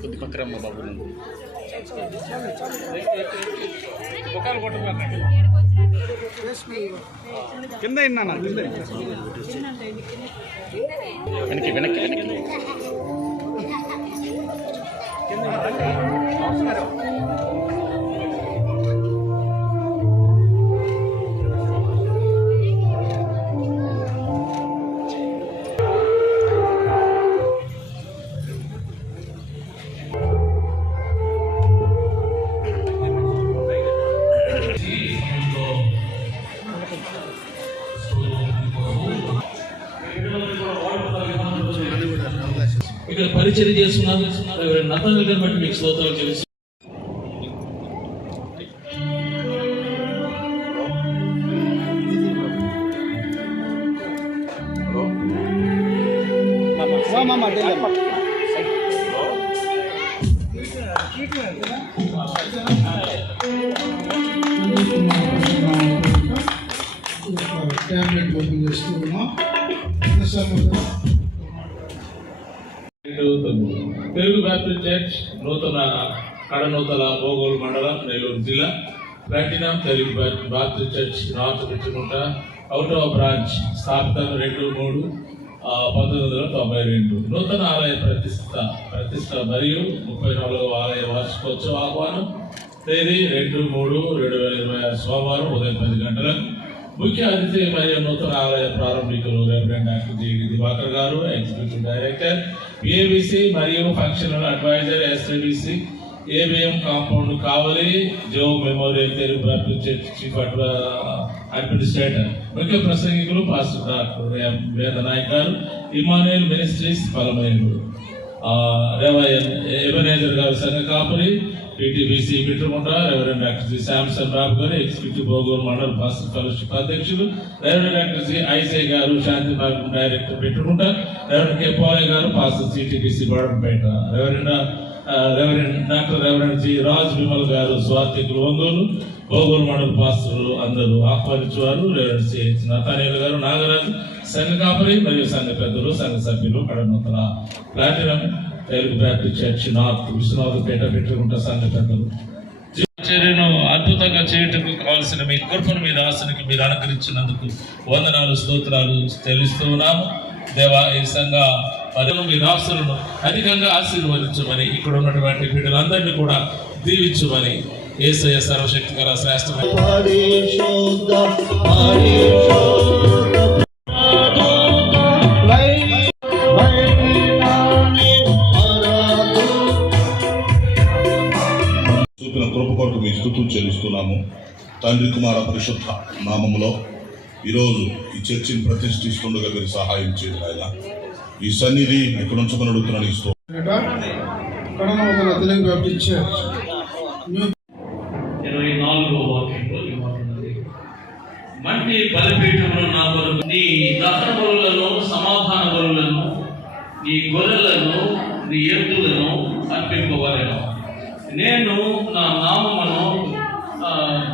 కొద్ది పక్కరమ్మ బాబు కింద వెనక్కి వెనక్కి వెనక్కి ఇక్కడ పరిచయం చేస్తున్నారు నతను గారిని బట్టి మీకు స్తోత్రాలు తెలుసు. ట్యాబ్లెట్ ఓపెన్ చేస్తున్నాం. తెలుగు బ్యాప్టిస్ట్ చర్చ్ నూతన కడనూతల బోగోలు మండలం నెల్లూరు జిల్లా platinum Telugu baptist church north పెట్టుకుంట ఔటవ బ్రాంచ్ స్థాపితం 2/3/1992 నూతన ఆలయ ప్రతిష్ట మరియు 34వ ఆలయ వార్షికోత్సవ ఆహ్వానం తేదీ 2/3/2026 సోమవారం ఉదయం 10 గంటలకు. ముఖ్య అతిథి మరియు నూతన ఆలయ ప్రారంభికులు reverend doctor G D. Diwakar garu, executive director PABC మరియు functional adviser STBC ABM compound Kavali Joe memorial Telugu baptist church chief administrator. ముఖ్య ప్రసంగికులు పాస్టర్ డాక్టర్ వేదనాయక్ గారు, ఇమానుయేల్ మినిస్ట్రీస్ పలమేరు, ఎబనేజర్ గారు సంఘ కాపురి PTBC Bitragunta, reverend doctor G Samson Babu గారు, executive Bogole mandal pastor fellowship అధ్యక్షులు, రెవరెండ్ డాక్టర్ జి ఐజే గారు, Shanti Margam director Bitragunta, reverend K Polaiah గారు, pastor CTBC Badampeta, reverend G Raj Vimal గారు, స్వాతికులు ఒంగోలు, బోగోల్ మండల్ పాస్టర్లు అందరూ ఆహ్వానించేవారు. రెవరెండ్ సిహెచ్ నతానేయులు గారు, నాగరాజు సంఘ కాపరి మరియు సంఘ పెద్దలు, సంఘ సభ్యులు, Kadanuthala platinum Telugu baptist church north Vishwanathapeta పెట్టుకుంట సంఘ పెద్దలు చర్యను అద్భుతంగా చేయటకు కావాల్సిన మీ కృపను మీ దాసునికి మీరు అనుగ్రహించినందుకు వందనాలు స్తోత్రాలు చెల్లిస్తూ ఉన్నాము. దేవా, ఈ సంఘ మీ దాసులను అధికంగా ఆశీర్వదించమని, ఇక్కడ ఉన్నటువంటి బిడ్డలందరినీ కూడా దీవించమని యేసయ్య సర్వశక్తిగల శ్రేష్ఠమైన కృప కొరకు మీ స్తుతులు చెల్లిస్తున్నాము. తండ్రి కుమార పరిశుద్ధ నామములో ఈరోజు ఈ చర్చిని ప్రతిష్ఠిస్తుండగా మీరు సహాయం చేయండి ఆయన. ఈ సన్నిధి ఎక్కడ ఉంచమని అడుగుతున్నాను. ఇస్తూ తెలుగు బ్యాప్టిస్ట్ చర్చ్ 24వ వాక్యంలో మంటి బలిపీఠములు నా కొరకు నీ దహన బలులను, సమాధాన బలులను, నీ గొర్రెలను, నీ ఎద్దులను అర్పింపవలెను. నేను నా నామమును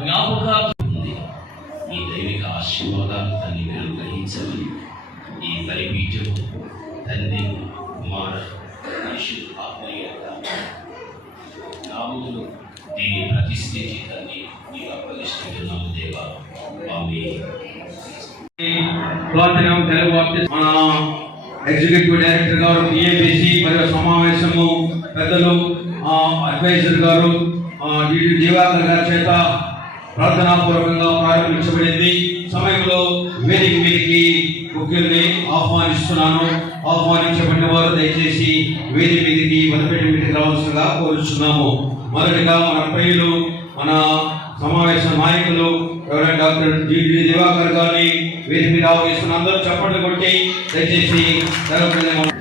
జ్ఞాపకార్థం ఈ దైవిక ఆశీర్వాదాలు తల్లి మీరు గ్రహించండి. ఈ బలిపీఠము తండ్రి కుమార నామములు దీన్ని ప్రతిష్ఠించి తండ్రి మీరు అప్పగిస్తున్నాము దేవా. ప్లాటినం తెలుగు బ్యాప్టిస్ట్ మన ఎగ్జిక్యూటివ్ డైరెక్టర్ గారు, పిఏబిసి మరియు సమావేశము పెద్దలు, అడ్వైజర్ గారు డి.డి. దివాకర్ గారి చేత ప్రార్థనాపూర్వకంగా ప్రారంభించబడింది. సమయంలో వేదిక మీదకి ముఖ్యుల్ని ఆహ్వానిస్తున్నాను. ఆహ్వానించబడిన వారు దయచేసి వేదిక మీదకి బలిపీఠం మీదకి రావాల్సిందిగా కోరుచున్నాము. మొదటిగా మన ప్రియులు, మన సమావేశ నాయకులు రెవరెండ్ డాక్టర్ జి.డి. దివాకర్ గారిని వేదిక మీద ఆహ్వానిస్తున్న అందరూ చప్పట్లు కొట్టి దయచేసి డైరెక్టర్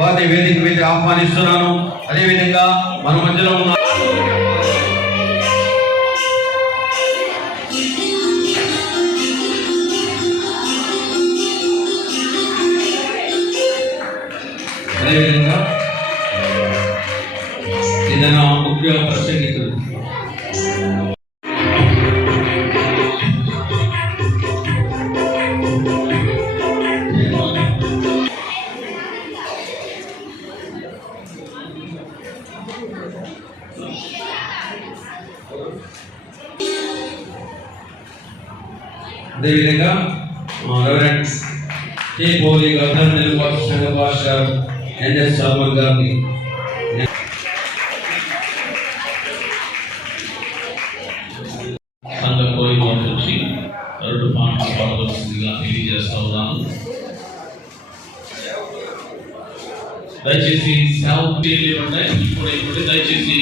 వారిని వేదిక మీద ఆహ్వానిస్తున్నాను. అదేవిధంగా మన మధ్యలో ఉన్న అదేవిధంగా రెవరెండ్ కే పోలి గారు తెలుగు సంఘ భాష ఎన్ఎస్ సాల్మన్ గారిని సంఘ కోయి నుంచి 2 పాటలు పాడవలసిందిగా తెలియజేస్తా ఉన్నాను. దయచేసి సేవ చేయలేమంటే ఇప్పుడు దయచేసి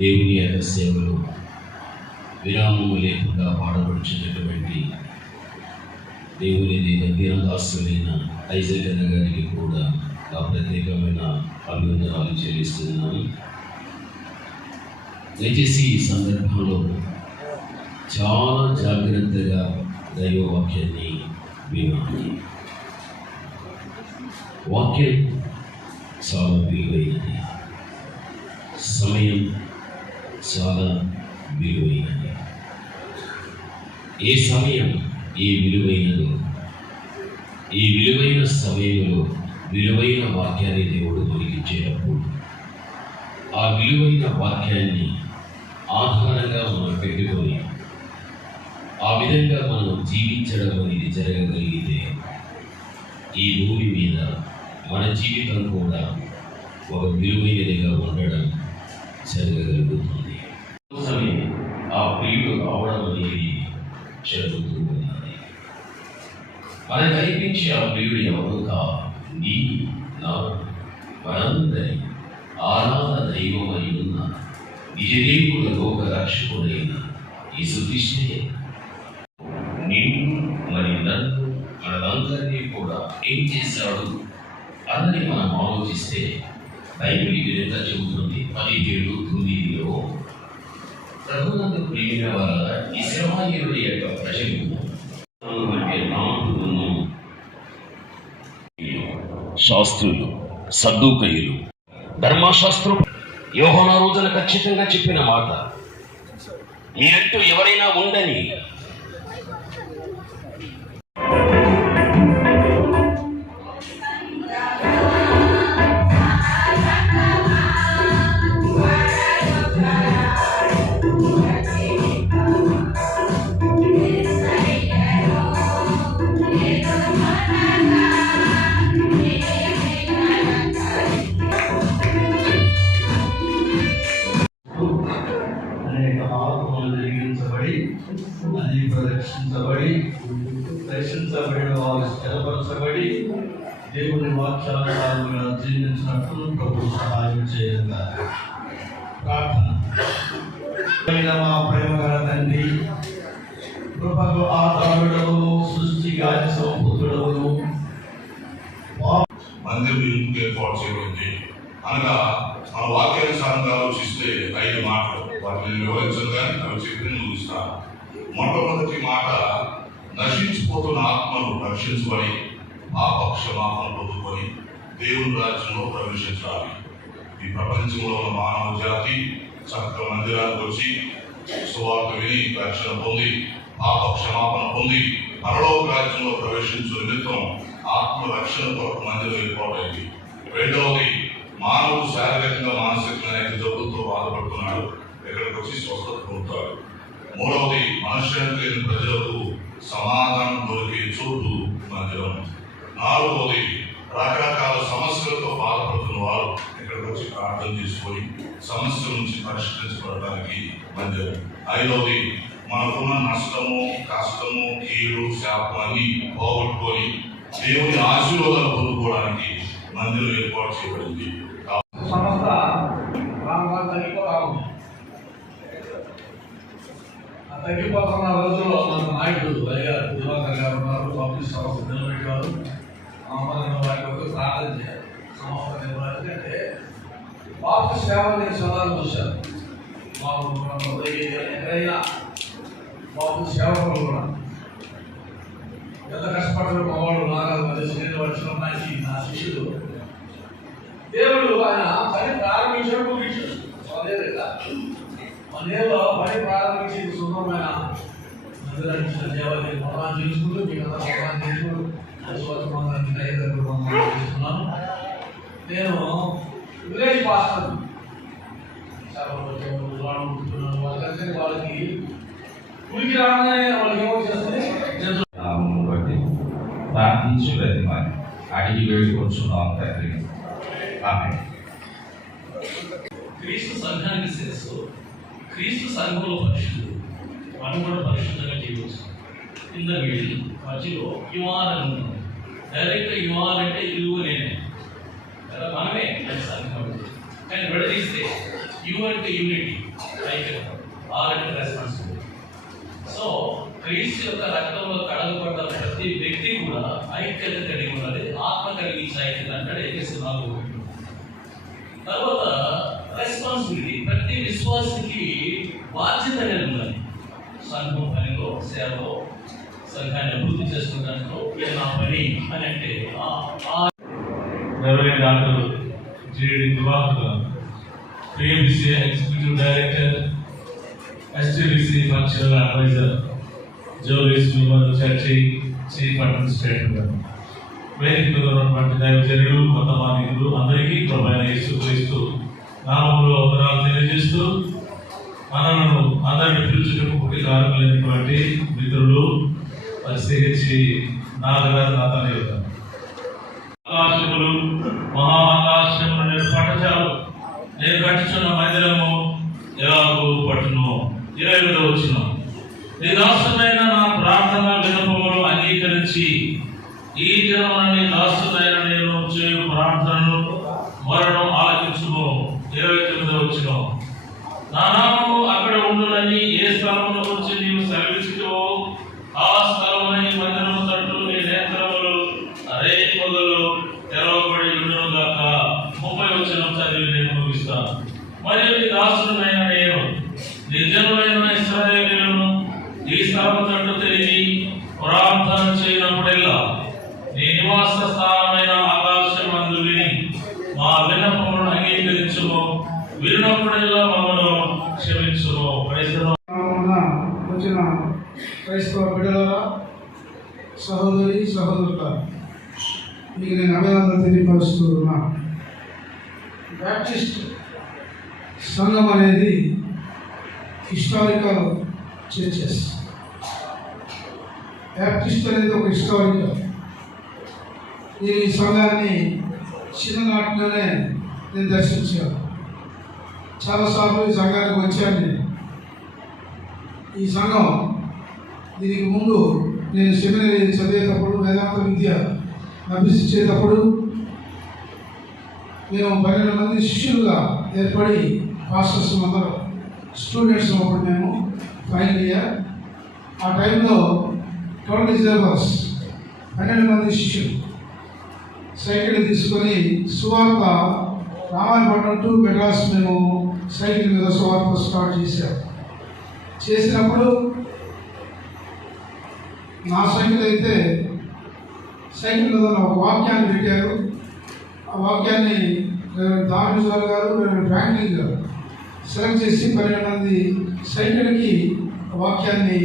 దేవుని యొక్క సేవలు విరామము లేకుండా పాడబడుచున్నటువంటి దేవుని దీనదాసులైన ఐజక్ అన్న గారికి కూడా ఆ ప్రత్యేకమైన అభినందనలు చెల్లిస్తున్నాను. దయచేసి ఈ సందర్భంలో చాలా జాగ్రత్తగా దైవవాక్యాన్ని వినాలి. వాక్యం చాలా విలువైనది, సమయం చాలా విలువైనది. ఏ సమయం ఏ విలువైనదో, ఈ విలువైన సమయంలో విలువైన వాక్యాన్ని దేవుడు మనకిచ్చేటప్పుడు ఆ విలువైన వాక్యాన్ని ఆధారంగా మనం పెట్టుకొని ఆ విధంగా మనం జీవించడం అనేది జరగగలిగితే ఈ భూమి మీద మన జీవితం కూడా ఒక విలువైనదిగా ఉండడం జరగగలుగుతుంది. కోసమే ఆ ప్రియుడు రావడం అనేది జరుగుతూ ఉన్నది. మనకు కనిపించే ఆ ప్రియుడు ఎవరు కాదు, నీ నా మనందరి ఆరాధ దైవమై ఉన్న నిజదేవుడు లోక రక్షకుడైన యేసుక్రీస్తుయే. నిన్ను మరి నన్ను మనందరినీ కూడా ఏం చేశాడు అన్నది మనం ఆలోచిస్తే బైబిల్ ఈ విధంగా చెబుతుంది. 17:9 ప్రభునందు ప్రియమైన వారా, ఇశ్రాయేలు యొక్క ప్రజలు శాస్త్రులు, సద్దూకయులు, ధర్మశాస్త్రం యోహాను రోజున ఖచ్చితంగా చెప్పిన మాట, మీరంటూ ఎవరైనా ఉండని రక్షించబడిన వారు స్థిరపరచబడి దేవుని వాక్యానుసారంగా జీవించినట్లు ప్రభు సహాయం చేయంగా. ప్రార్థన. మా ప్రేమ గల తండ్రి, కృపకు ఆధారుడవు, సృష్టికి ఆది సంపూర్ణుడవును, మందిరం ఎందుకు ఏర్పాటు చేయబడింది అనగా మన వాక్యానుసారంగా ఆలోచిస్తే 5 మాటలు, వాటిని వివరించదు కానీ అవి చెప్పి ముగిస్తాను. మొట్టమొదటి మాట, నశించిపోతున్న ఆత్మను రక్షించబడి పాపక్షమాపణ పొందుకొని దేవుని రాజ్యంలో ప్రవేశించాలి. ఈ ప్రపంచంలో ఉన్న మానవ జాతి చక్కగా మందిరానికి వచ్చి సువార్త విని రక్షణ పొంది పాప క్షమాపణ పొంది పరలోక రాజ్యంలో ప్రవేశించు నిమిత్తం ఆత్మ రక్షణ కొరకు మందిరం ఏర్పాటైంది. రెండవది, మానవుడు శారీరకంగా మానసికంగా అనేక జబ్బులతో బాధపడుతున్నాడు, ఇక్కడికి వచ్చి స్వస్థత పొందుతాడు. మూడవది, మనశ్శాంతి లేని ప్రజలకు సమాధానం దొరికే చోటు మందిరం. నాలుగవది, రకరకాల సమస్యలతో బాధపడుతున్న వారు ఇక్కడికి వచ్చి ప్రార్థన చేసుకొని సమస్యల నుంచి పరిష్కరించబడటానికి మందిరం. ఐదవది, మనకున్న నష్టము, కష్టము, కీడు, శాపం అన్ని పోగొట్టుకొని దేవుని ఆశీర్వాదాలు పొందుకోవడానికి మందిరం ఏర్పాటు చేయబడింది. సమస్త తగ్గిపోతున్న రోజుల్లో మన నాయకుడు వైఆర్ దివాకర్ గారు ఉన్నారు, పబ్లిక్ సంస్థ నిలబెట్టారు. మరి వారి వరకు ప్రార్థన చేయాలి. సంస్థ నిర్వహించి అంటే పాప సేవ నేను సవాలు చూశాను. మాకు ఎక్కడైనా పాప సేవకులు కూడా ఎంత కష్టపడతారు మావాడు నాగాలు మరి శ్రీనివాసం నా శిష్యుడు. దేవుడు ఆయన పని ప్రారంభించాడు, ముగించాడు. అదే కదా మనలో పని ప్రారంభించి సుందరమైన మందిరాన్ని దేవాలయం మొదలు చేసుకుంటూ మీకంతా మొదలు చేసుకుంటూ చేస్తున్నాను. నేను విలేజ్ పాస్టర్ వాళ్ళకి ఉనికి రాగానే వాళ్ళకి ఏమో చేస్తుంది బట్టి ప్రార్థించి బ్రతిమాలి అడిగి వేడుకొచ్చున్నాం తండ్రి. ఆమేన్. క్రీస్తు సంఘానికి శిరస్సు, క్రీస్తు సంఘంలో పరిశుద్ధుడు, మనం కూడా పరిశుద్ధంగా జీవించాలి. కింద వీడి మధ్యలో యువార్ అని ఉన్నాం. డైరెక్ట్ యువార్ అంటే ఇల్లు నేనే కదా, మనమే సంఘం. కానీ విడదీస్తే యు అంటే యూనిటీ, ఐక్యత, ఆర్ అంటే రెస్పాన్సిబిలిటీ. సో క్రీస్తు యొక్క రక్తంలో కడగబడ్డ ప్రతి వ్యక్తి కూడా ఐక్యత కలిగి ఉన్నది, ఆత్మ కలిగించే ఐక్యత అంటాడు ఎఫెసీయుల 4:1. తర్వాత రెస్పాన్సిబిలిటీ, ప్రతి విశ్వాసికి బాధ్యత అనేది ఉన్నది. సంఘం పనిలో, సేవలో, సంఘాన్ని అభివృద్ధి చేసుకున్నట్లు ఇది నా పని అని అంటే రెవరెండ్ డాక్టర్ జేడి దివాకర్ గారు, PMBC executive director, STBC functional adviser, జోలీస్ హ్యూమన్ చర్చి చీఫ్ అడ్మినిస్ట్రేటర్ గారు, వేదికలో ఉన్నటువంటి దైవజనులు, మతమానికులు అందరికీ ప్రభువైన యేసుక్రీస్తు నామములో వందనాలు తెలియజేస్తూ మనలను అందరిని పిలుచుటకు ముఖ్య కారకులైనటువంటి మిత్రులు పరిశీలించి నాగరాజు నాతనే ఆకాశములు మహా ఆకాశములు నేను పట్టచాలు, నేను కట్టుచున్న మందిరము ఎలాగూ పట్టును. 20వ వచనం, నీ దాసుడైన నా ప్రార్థన విన్నపములు అంగీకరించి ఈ దినమున నీ దాసుడైన నేను చేయు ప్రార్థనను మరణం ఆలకించుము. 29వ వచనం, నా నామము అక్కడ ఉండునని ఏ స్థలములో వచ్చి నీవు సెలవిచ్చుటో ఆ స్థలముని మందిరము తట్టు నీ నేత్రములు రేపగలు తెరవబడి ఉండును గాక. 30వ వచనం చదివి నేను ముగిస్తాను. మరియు నీ దాసుడైన నేను నీ జనులైన ఇశ్రాయేలీయులను ఈ స్థలము తట్టు తిరిగి ప్రార్థన చేయనప్పుడెల్లా నీ నివాస స్థానమైన ఆకాశమందు విని మా విన్నపములను అంగీకరించుము, విన్నప్పుడెల్లా మమ్మను క్షమించుము. వచ్చిన క్రైస్తవ బిడ్డలారా, సహోదరి సహోదరులారా, మీకు నేను అభినందనలు తెలియపరుస్తూ ఉన్నా. బ్యాప్టిస్ట్ సంఘం అనేది హిస్టారికల్ చర్చెస్. బ్యాప్టిస్ట్ అనేది ఒక హిస్టారికల్. ఈ సంఘాన్ని చిన్ననాటిలోనే నేను దర్శించాను. చాలాసార్లు ఈ సంఘానికి వచ్చాను నేను. ఈ సంఘం దీనికి ముందు నేను సెమినరీ చదివేటప్పుడు, వేదాంత విద్య అభ్యసించేటప్పుడు మేము 12 మంది శిష్యులుగా ఏర్పడి పాస్టర్స్ అందరూ స్టూడెంట్స్ అప్పుడు మేము ఫైనల్ ఇయర్. ఆ టైంలో 12 రిజర్వర్స్ 12 మంది శిష్యులు సైకిల్ తీసుకొని సువార్త రామాయపట్నం టు మెడ్రాస్ మేము సైకిల్ మీద సువార్త స్టార్ట్ చేసినప్పుడు నా సైకిల్ అయితే సైకిల్ మీద ఒక వాక్యాన్ని పెట్టారు. ఆ వాక్యాన్ని దామేశ్వర గారు ఫ్రాంక్లిన్ గారు సెలెక్ట్ చేసి 12 మంది సైకిల్కి వాక్యాన్ని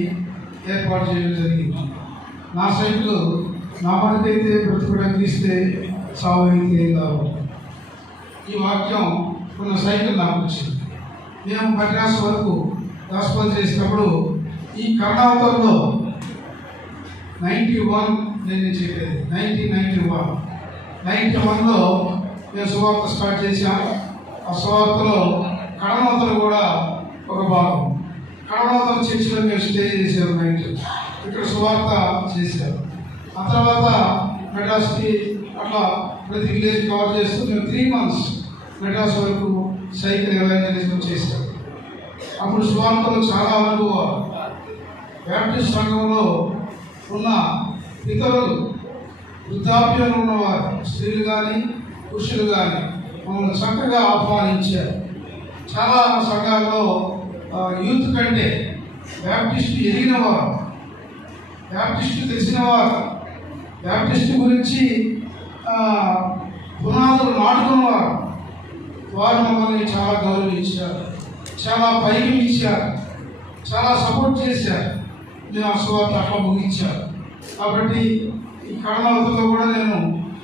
ఏర్పాటు చేయడం జరిగింది. నా సైకిల్ నా మనకైతే బ్రతుకోవడానికి ఇస్తే సాగు అయితే కావు. ఈ వాక్యం ఉన్న సైకిల్ నాకు వచ్చింది. మేము మద్రాసు వరకు గాస్పల్ చేసినప్పుడు ఈ కర్ణావతంలో 91 నేను చెప్పేది 1991లో మేము సువార్త స్టార్ట్ చేశాము. ఆ సువార్తలో కడనవతలు కూడా ఒక భాగం. కడనవతల చర్చిలో మేము స్టే చేసాము. నైట్ ఇక్కడ సువార్త చేశారు. ఆ తర్వాత మెడ్రాస్కి అట్లా ప్రతి విలేజ్ కవర్ చేస్తూ మేము 3 months మెడ్రాస్ వరకు సైకిల్ ఎవాంజలిజం చేశాం. అప్పుడు సువార్తలో చాలా అనుభవాలు. బ్యాప్టిస్ట్ సంఘంలో ఉన్న ఇతరులు వృద్ధాప్యంలో ఉన్నవారు స్త్రీలు కానీ పురుషులు కానీ మమ్మల్ని చక్కగా ఆహ్వానించారు. చాలా సంఘాల్లో యూత్ కంటే బ్యాప్టిస్ట్ ఎదిగినవారు, బ్యాప్టిస్ట్ తెలిసినవారు, బ్యాప్టిస్ట్ గురించి పునాదులు నాటుకున్నవారు వారు మమ్మల్ని చాలా గౌరవించారు, చాలా పైకి ఇచ్చారు, చాలా సపోర్ట్ చేశారు. నేను ఆ సువార్త అట్లా ముగించాను. కాబట్టి ఈ కడనవతలో కూడా నేను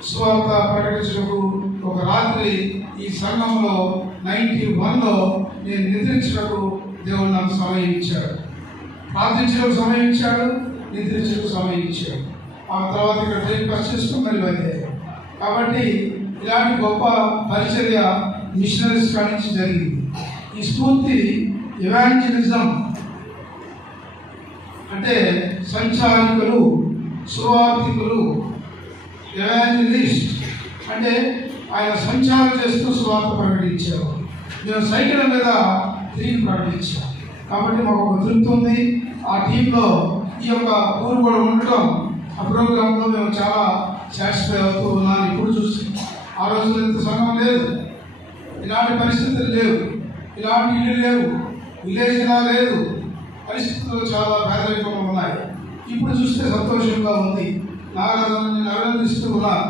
సువార్త ప్రకటించడానికి ఒక రాత్రి ఈ సంఘంలో 91లో నేను నిద్రించడానికి దేవుడు నాకు సమయం ఇచ్చాడు. ప్రార్థించడానికి సమయం ఇచ్చాడు, నిద్రించడానికి సమయం ఇచ్చాడు. ఆ తర్వాత ఇక్కడ ట్రైన్ పాస్ చేసుకుని మరి బయలుదేరారు. కాబట్టి ఇలాంటి గొప్ప పరిచర్య మిషనరీస్ కాడి నుంచి జరిగింది. ఈ స్ఫూర్తి ఎవాంజలిజం అంటే సంచారికులు, సువార్థికులు, ఎవాంజలిస్ట్ అంటే ఆయన సంచారం చేస్తూ సువార్త ప్రకటించారు. మేము సైకిల్ మీద తిరిగి ప్రకటించాం. కాబట్టి మాకు ఒక తృప్తి ఉంది. ఆ టీంలో ఈ యొక్క ఊరు కూడా ఉండటం, ఆ ప్రోగ్రాంలో మేము చాలా సాటిస్ఫై అవుతూ ఉన్నాను. ఇప్పుడు చూసి ఆ రోజుల్లో ఇంత సంఘం లేదు, ఇలాంటి పరిస్థితులు లేవు, ఇలాంటి ఇల్లు లేవు, విలేజ్ ఇలా లేదు, పరిస్థితులు చాలా పేదరికంగా ఉన్నాయి. ఇప్పుడు చూస్తే సంతోషంగా ఉంది. నాగరాజుని నేను అభినందిస్తూ ఉన్నాను.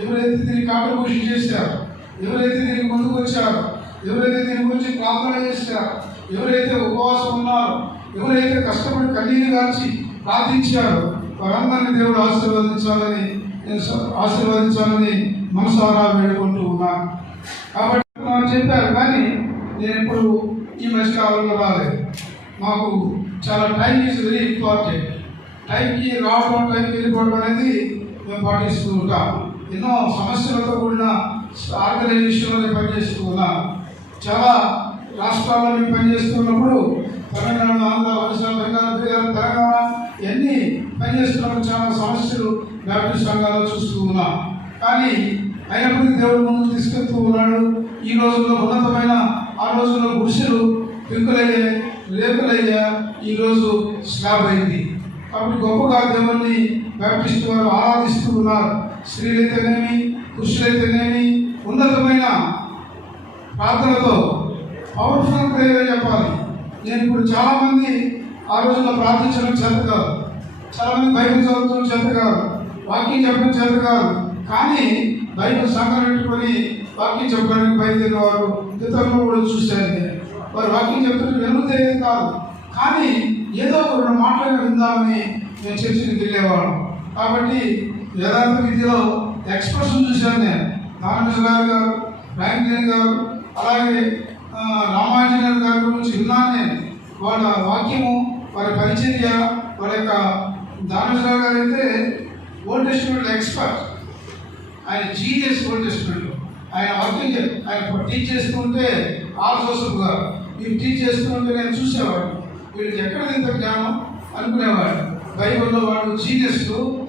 ఎవరైతే దీనికి కాంట్రిబ్యూషన్ చేశారో, ఎవరైతే దీనికి ముందుకు వచ్చారో, ఎవరైతే దీని గురించి ప్రార్థన చేశారో, ఎవరైతే ఉపవాసం ఉన్నారో, ఎవరైతే కష్టపడి కన్నీరు గార్చి ప్రార్థించారో వారందరినీ దేవుడు ఆశీర్వదించాలని మనసారా వేడుకుంటూ ఉన్నాను. కాబట్టి చెప్పారు, కానీ నేను ఇప్పుడు ఈ మధ్యకాలంలో రాలేదు. మాకు చాలా టైం ఈజ్ వెరీ ఇంపార్టెంట్. టైంకి రావడం, టైంకి వెళ్ళిపోవడం అనేది మేము పాటిస్తూ ఉంటాం. ఎన్నో సమస్యలతో కూడిన ఆర్గనైజేషన్లో పనిచేస్తూ ఉన్నాం. చాలా రాష్ట్రాల్లో మేము పనిచేస్తున్నప్పుడు తమిళనాడు, ఆంధ్ర, ఒడిశా, బెంగాల్, తెలంగాణ ఇవన్నీ పనిచేస్తున్నప్పుడు చాలా సమస్యలు బ్యాప్టిస్ట్ సంఘాల్లో చూస్తూ ఉన్నాం. కానీ అయినప్పటికీ దేవుడు ముందుకు తీసుకెళ్తూ ఉన్నాడు. ఈ రోజుల్లో ఉన్నతమైన, ఆ రోజుల్లో గుడిసెలు పెంకులయ్యే, రేకులయ్యా, ఈరోజు స్లాబ్ అయింది. కాబట్టి గొప్పగా దేవుణ్ణి బ్యాప్టిస్ట్ వారు ఆరాధిస్తూ ఉన్నారు. స్త్రీలైతేనేమి, పురుషులైతేనేమి ఉన్నతమైన ప్రార్థనతో పవర్ఫుల్ ప్రేయర్ చెప్పాలి. నేను ఇప్పుడు చాలామంది ఆ రోజుల్లో ప్రార్థించడం చేత కాదు, చాలామంది బైబిల్ చదవడం చేత కాదు, వాక్యం చెప్పడం చేత కాదు. కానీ బైబిల్ సంఘం పెట్టుకొని వాక్యం చెప్పడానికి బయలుదేరిన వారు ఇతరులు కూడా చూశాను. వారు వాక్యం చెప్తుంటే వెనుకయ్యేది కాదు, కానీ ఏదో ఒక 2 మాటలు విందామని నేను చర్చకి వెళ్ళేవాడు. కాబట్టి వేదాంత విద్యలో ఎక్స్ప్రెషన్ చూశాను నేను. దామేశ్వర గారు, ఫ్రాంక్లిన్ గారు, అలాగే రామాంజనేయులు గారి గురించి విన్నాను నేను. వాళ్ళ వాక్యము, వారి పరిచర్య, వాళ్ళ యొక్క దామేశ్వర గారు అయితే ఓల్డ్ టెస్టిమెంట్ ఎక్స్పర్ట్. ఆయన జీనియస్ ఓల్డ్ టెస్టిమెంట్. ఆయన వాక్యం ఆయన టీచ్ చేస్తుంటే జోసెఫ్ గారు వీళ్ళు టీచ్ చేస్తుంటే నేను చూసేవాడు. వీళ్ళకి ఎక్కడ ఇంత జ్ఞానం అనుకునేవాడు. బైబిల్లో వాడు జీనియస్.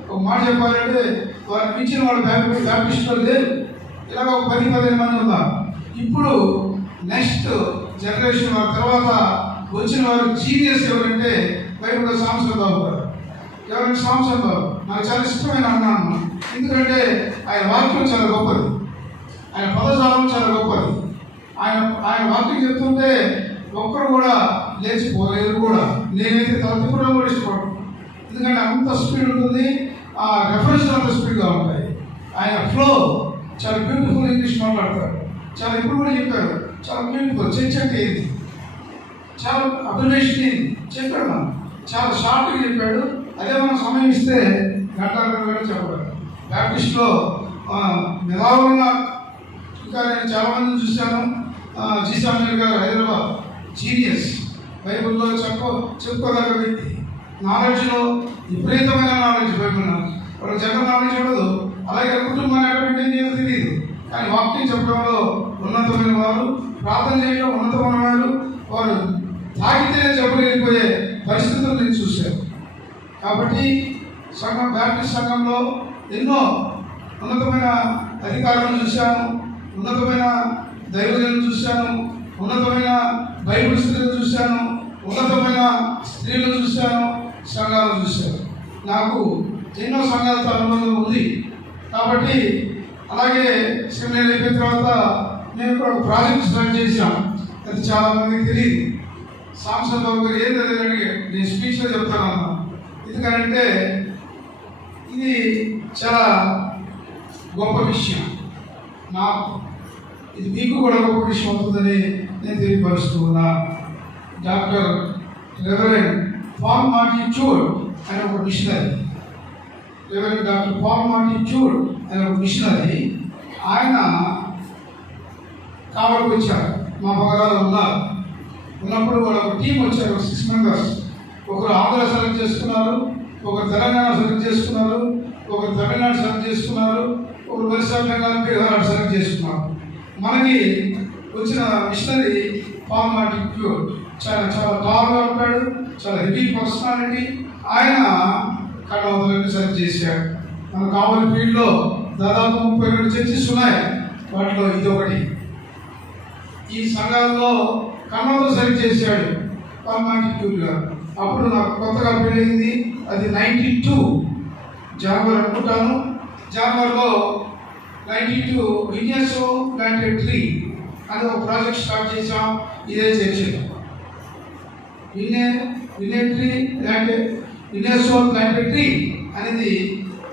ఒక మాట చెప్పాలంటే వారు మించిన వాళ్ళు బ్యాప్టిస్ట్లో లేరు. ఇలాగ ఒక 10-15 మంది ఉన్నారు. ఇప్పుడు నెక్స్ట్ జనరేషన్ వారి తర్వాత వచ్చిన వారు జీనియస్ ఎవరంటే బైబిల్లో సాంసన్ బాబు గారు. ఎవరంటే సాంసన్ బాబు నాకు చాలా ఇష్టమైన అన్నాను. ఎందుకంటే ఆయన వాక్యం చాలా గొప్పది, ఆయన పదజాలం చాలా గొప్పది. ఆయన వాక్యం చెప్తుంటే ఒక్కరు కూడా లేచిపోలేరు కూడా. నేనైతే తలెత్తుకోవడం కూడా ఇష్టపడను, ఎందుకంటే అంత స్పీడ్ ఉంటుంది. ఆ రెఫరెన్స్ అంత స్పీడ్గా ఉంటాయి. ఆయన ఫ్లో చాలా బ్యూటిఫుల్ ఇంగ్లీష్ మాట్లాడతారు. చాలా ఇప్పుడు కూడా చెప్పారు, చాలా బ్యూటిఫుల్. చర్చ్ అంటే ఏంటి, చాలా అబ్జర్వేషన్ ఏంటి చెప్పాడు. మనం చాలా షార్ట్గా చెప్పాడు. అదే మనం సమయం ఇస్తే గంటలు చెప్పాడు. బ్యాప్టిస్ట్లో మెలావున్న ఇంకా నేను చాలామందిని చూశాను. జీసామీర్ గారు హైదరాబాద్ జీనియస్, బైబుల్లో చెప్పుకోదగ్గ వ్యక్తి. నాలెడ్జ్లో విపరీతమైన నాలెడ్జ్, బైబుల్ నాలెడ్జ్. వాళ్ళకి జనరల్ నాలెడ్జ్ ఉండదు. అలాగే కుటుంబాన్ని ఎక్కడ మెయింటైన్ చేయాలో తెలియదు. కానీ వాక్యం చెప్పడంలో ఉన్నతమైన వారు, ప్రార్థన చేయడం ఉన్నతమైన వారు. వారు తాగితేనే జబ్బులు వెళ్ళిపోయే పరిస్థితులు నేను చూశాను. కాబట్టి సంఘం, బ్యాప్టిస్ట్ సంఘంలో ఎన్నో ఉన్నతమైన అధికారులను చూశాను, ఉన్నతమైన దైవజనులను చూశాను, ఉన్నతమైన బైబిల్ స్త్రీలను చూశాను, ఉన్నతమైన స్త్రీలను చూశాను, సంఘాలను చూశాను. నాకు ఎన్నో సంఘాలతో అనుబంధం ఉంది. కాబట్టి అలాగే సెమినరీ అయిపోయిన తర్వాత మేము ఇక్కడ ఒక ప్రాజెక్ట్ స్టార్ట్ చేశాం. అది చాలా మందికి తెలియదు. సాంసన్ బాబు గారు ఏం చదివారని నేను స్పీచ్లో చెప్తాను. ఎందుకంటే ఇది చాలా గొప్ప విషయం. నాకు ఇది మీకు కూడా గొప్ప విషయం అవుతుందని నేను తెలియపరుస్తున్నా. డాక్టర్ రెవరెండ్ పాల్ మార్టిన్ చూడ్ అనే ఒక missionary, reverend doctor Paul Martin చూడ్ అనే ఒక మిషనరీ, ఆయన కావలికి వచ్చారు. మా పగడాలు ఉన్నప్పుడు వాళ్ళు ఒక టీం వచ్చారు, 6 మెంబర్స్. ఒకరు ఆంధ్ర సెలెక్ట్ చేసుకున్నారు, ఒకరు తెలంగాణ సెలెక్ట్ చేసుకున్నారు, ఒకరు తమిళనాడు సెలెక్ట్ చేసుకున్నారు, ఒకరు ఒరిస్సా, బెంగాల్, బీహార్ సెలెక్ట్ చేసుకున్నారు. మనకి వచ్చిన మిషనరీ పాల్ మార్టిన్ చూడ్ చాలా టాల్గా ఉంటాడు, చాలా హెవీ పర్సనాలిటీ. ఆయన కడవదలని సెలెక్ట్ చేశాడు. మన కావలి ఫీల్డ్లో దాదాపు 32 చర్చెస్ ఉన్నాయి. వాటిలో ఇది ఒకటి. ఈ సంఘాల్లో కన్నోతో సెలెక్ట్ చేశాడు పాల్ మార్టిన్ చూడ్ గారు. అప్పుడు నాకు కొత్తగా పెళ్ళయింది. అది 92 జనవరి అనుకుంటాను. జనవరిలో 92 విన్యాసో ప్లాంటెడ్ ట్రీ అని ఒక ప్రాజెక్ట్ స్టార్ట్ చేసాం. ఇదే చర్చిలో విన్యాసో ప్లాంటెడ్ ట్రీ అనేది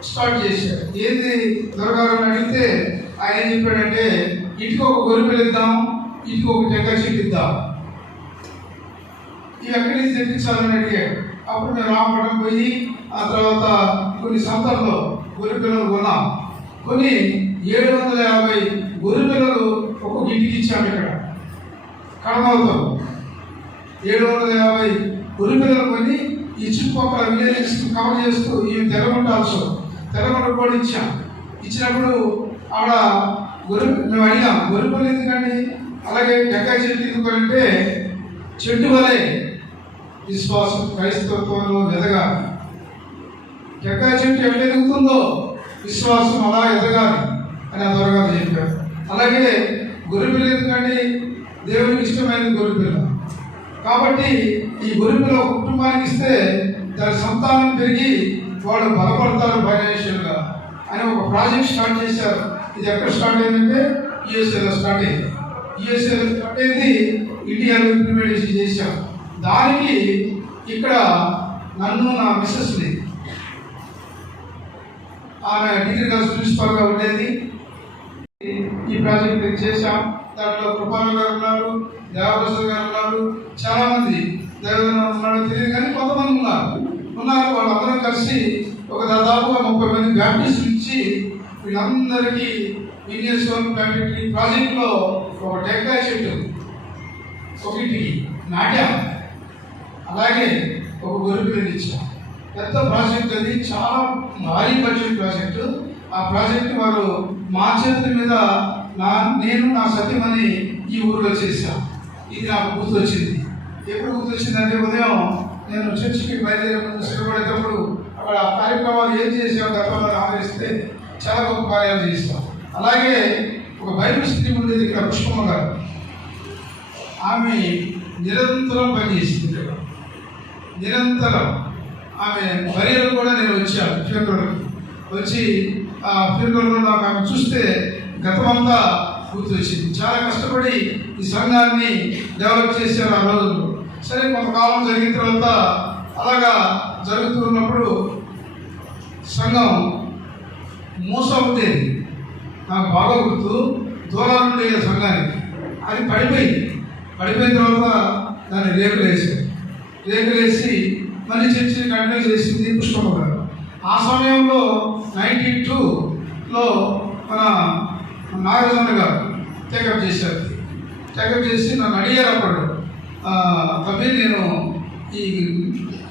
స్టార్ట్ చేశాడు. ఏది దొరగారు అని అడిగితే ఆయన ఏం చెప్పాడంటే, ఇంటికి ఒక గొర్రెపిల్ల ఇద్దాం, ఇంటికి ఒక టెంకాయ చెట్టు ఇద్దాం, ఇవి ఎక్కడి నుంచి తెప్పించాలని అడిగాడు. అప్పుడు మేము రామపట్నం పోయి ఆ తర్వాత కొన్ని సంతల్లో గొర్రెపిల్లలు కొన్నాం. కొన్ని 750 గొర్రెపిల్లలు ఒక్కొక్క ఇంటికి ఇచ్చాము. ఇక్కడ కడమవుతాం 750 గొర్రెపిల్లలు కొని ఈ చుట్టుపక్కల విలేజెస్ కవర్ చేస్తూ ఇవి తెల్లగొండ కూడా ఇచ్చాం. ఇచ్చినప్పుడు ఆవిడ మేము అడిగాం, గొర్రెపిల్ల ఎందుకండి, అలాగే టెంకాయ చెట్టు ఎందుకంటే చెట్టు వలె విశ్వాసం క్రైస్తవంలో ఎదగాలి. టెంకాయ చెట్టు ఎట్లా ఎదుగుతుందో విశ్వాసం అలా ఎదగాలి అని ఆ దొరగారు చెప్పారు. అలాగే గొర్రెపిల్ల ఎందుకంటే దేవునికి ఇష్టమైన గొర్రెపిల్ల. కాబట్టి ఈ గొర్రెపిల్ల ఒక కుటుంబానికి ఇస్తే దాని సంతానం పెరిగి వాళ్ళు బలపడతారు ఫైనాన్షియల్గా అని ఒక ప్రాజెక్ట్ స్టార్ట్ చేశారు. ఇది ఎక్కడ స్టార్ట్ అయిందంటే యుఎస్ఏలో స్టార్ట్ అయింది. యుఎస్ఏలో స్టార్ట్ అయింది, ఇండియాలో ఇంప్లిమెంటేషన్ చేశాం. దానికి ఇక్కడ నన్ను, నా మిస్సెస్ని, ఆమె డిగ్రీ కాలేజ్ ప్రిన్సిపల్గా ఉండేది, ఈ ప్రాజెక్ట్ చేశాం. దాంట్లో కృపారావు గారు ఉన్నారు, దేవప్రసాద్ గారు ఉన్నారు, చాలామంది దేవదన ఉన్నారో తెలియదు కానీ కొంతమంది ఉన్నారు. వాళ్ళందరం కలిసి ఒక దాదాపుగా 30 మంది బ్యాప్టిస్టులు ఇచ్చి వీళ్ళందరికీ విన్యాసోన్ ప్లాంటెడ్ ట్రీ ప్రాజెక్టులో ఒక టెంకాయ చెట్టు ఒకటికి నాటాం. అలాగే ఒక గొర్రెపిల్లని ఇచ్చాం. పెద్ద ప్రాజెక్ట్ అది, చాలా భారీ బడ్జెట్ ప్రాజెక్టు. ఆ ప్రాజెక్టు వారు మా చేతుల మీద నేను నా సత్యమని ఈ ఊరిలో చేశాం. ఇది నాకు గుర్తొచ్చింది. ఎప్పుడు గుర్తొచ్చిందంటే, ఉదయం నేను చర్చికి బయలుదేరి స్థిరపడేటప్పుడు అక్కడ కార్యక్రమాలు ఏం చేసాం గతంలో ఆదరిస్తే చాలా గొప్ప కార్యాలు చేస్తాం. అలాగే ఒక బైబిల్ స్త్రీ ఉండేది ఇక్కడ, పుష్పమ్మ గారు. ఆమె నిరంతరం పనిచేసింది. నిరంతరం ఆమె బరియలు కూడా నేను వచ్చాను ఫిబ్రవరికి. వచ్చి ఆ ఫిబ్రవరిలో నాకు ఆమె చూస్తే గతమంతా గుర్తు వచ్చింది. చాలా కష్టపడి ఈ సంఘాన్ని డెవలప్ చేశారు ఆ రోజుల్లో. సరే, కొంతకాలం జరిగిన తర్వాత అలాగా జరుగుతున్నప్పుడు సంఘం మోసవుతుంది. నాకు బాగా గుర్తు. దూరం నుండి సంఘానికి అది పడిపోయిన తర్వాత దాన్ని రేకులేసి మళ్ళీ చర్చి కంటిన్యూ చేసింది పుష్పమ్మ గారు. ఆ సమయంలో 92లో మన నాగరాజన్న గారు టేకప్ చేశారు. టేకప్ చేసి నన్ను అడిగారు అప్పుడు, తమ్మి నేను ఈ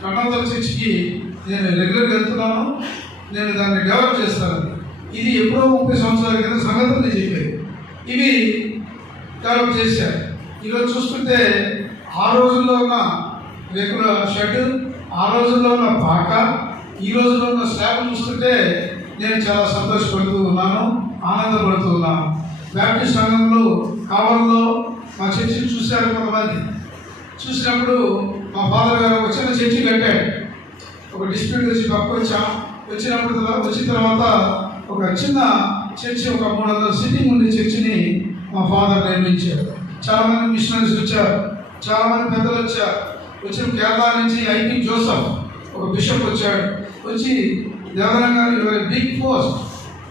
కన్నోదల చర్చికి నేను రెగ్యులర్గా వెళ్తున్నాను, నేను దాన్ని డెవలప్ చేస్తాను. ఇది ఎప్పుడో 30 సంవత్సరాల కింద సంగతులు నేను చెప్పేది. ఇవి డెవలప్ చేశారు. ఈరోజు చూస్తుంటే ఆ రోజుల్లో ఉన్న రేకుల షెడ్, ఆ రోజుల్లో ఉన్న పాక, ఈ రోజుల్లో ఉన్న స్లాబ్ చూస్తుంటే నేను చాలా సంతోషపడుతూ ఉన్నాను, ఆనందపడుతూ ఉన్నాను. బ్యాప్టిస్ట్ సంఘంలో కావల్లో మా చర్చిని చూశారు కొంతమంది. చూసినప్పుడు మా ఫాదర్ గారు ఒక చిన్న చర్చి కట్టాడు. ఒక డిస్ప్యూట్ వచ్చి పక్క వచ్చిన తర్వాత ఒక చిన్న చర్చి, ఒక 300 సిట్టింగ్ ఉండే చర్చిని మా ఫాదర్ నిర్మించారు. చాలామంది మిషనరీస్ వచ్చారు, చాలామంది పెద్దలు వచ్చారు. వచ్చిన కేరళ నుంచి ఐపీ జోసఫ్ ఒక బిషప్ వచ్చాడు. వచ్చి దేవరంగ గారు your big post,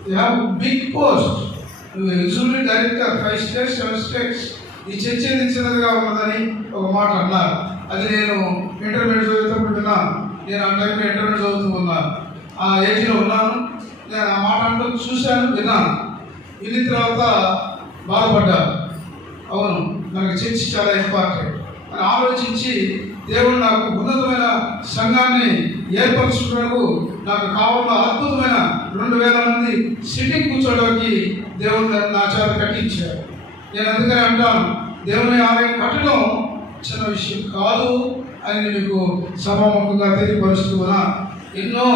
you have big post, usually director 5 states 7 states, ఈ చర్చ చిన్నదిగా ఉన్నదని ఒక మాట అన్నారు. అది నేను ఇంటర్మీడియట్ చదువుతూ విన్నాను. నేను ఆ టైంలో ఇంటర్మీడియట్ చదువుతూ ఉన్నాను, ఆ ఏజ్లో ఉన్నాను. నేను ఆ మాట అంటూ చూశాను, విన్నాను. విన్న తర్వాత బాధపడ్డాను. అవును, మనకు చర్చి చాలా ఇంపార్టెంట్ అని ఆలోచించి దేవుడు నాకు ఉన్నతమైన సంఘాన్ని ఏర్పరచుకున్నకు నాకు కావాల అద్భుతమైన 2000 మంది సిట్టింగ్ కూర్చోడానికి దేవుడు నా చేత కట్టించాడు. నేను అందుకని అంటాను, దేవుని ఆలయం కట్టడం చిన్న విషయం కాదు అని మీకు సభాముఖంగా తెలియపరుస్తున్నా. ఎన్నో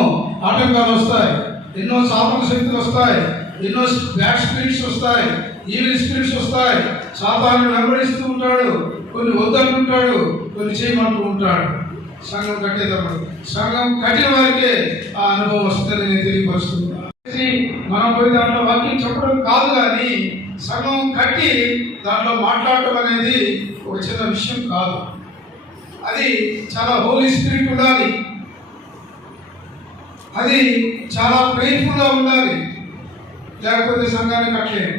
ఆటంకాలు వస్తాయి, ఎన్నో సాధన శక్తులు వస్తాయి, ఎన్నో బ్యాడ్ స్పిరిట్స్ వస్తాయి, ఈవిల్ స్పిరిట్స్ వస్తాయి. సాతాను వెంబడిస్తూ ఉంటాడు, కొన్ని వద్దంటుంటాడు, కొన్ని చేయమంటూ ఉంటాడు. సంఘం కట్టేటప్పుడు సంఘం కట్టిన వారికే ఆ అనుభవం వస్తుందని నేను తెలియపరుస్తున్నాను. మనం పోయి దాంట్లో వాక్యం చెప్పడం కాదు, కానీ సంఘం కట్టి దాంట్లో మాట్లాడటం అనేది ఒక చిన్న విషయం కాదు. అది చాలా హోలీ స్పిరిట్ ఉండాలి, అది చాలా ప్రేయర్ఫుల్గా ఉండాలి, లేకపోతే సంఘాన్ని కట్టలేము.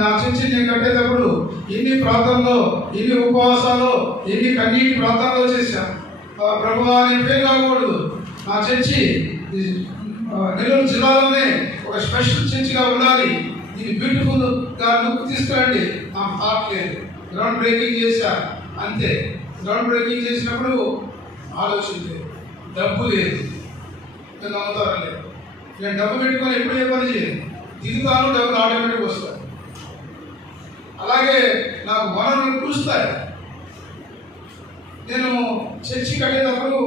నా చర్చి నేను కట్టేటప్పుడు ఎన్ని ప్రాంతంలో, ఎన్ని ఉపవాసాలు, ఎన్ని కన్నీటి ప్రాంతాల్లో చేశాను. ప్రభువా నేను ఫెయిల్ కాకూడదు, నా చర్చి నెల్లూరు జిల్లాలోనే ఒక స్పెషల్ చర్చిగా ఉండాలి, ఇది బ్యూటిఫుల్గా లుక్ తీసుకురండి. నాకు థాట్ లేదు, గ్రౌండ్ బ్రేకింగ్ చేశాను అంతే. గ్రౌండ్ బ్రేకింగ్ చేసినప్పుడు ఆలోచించలేదు, డబ్బు లేదు, నేను నమ్ముతారా లేదు. నేను డబ్బు పెట్టుకొని ఎప్పుడు ఏ పని చేయను, దిగుతాను, డబ్బులు ఆటోమేటిక్ వస్తాయి. అలాగే నాకు వనరులు కూస్తాయి. నేను చర్చి కట్టేటప్పుడు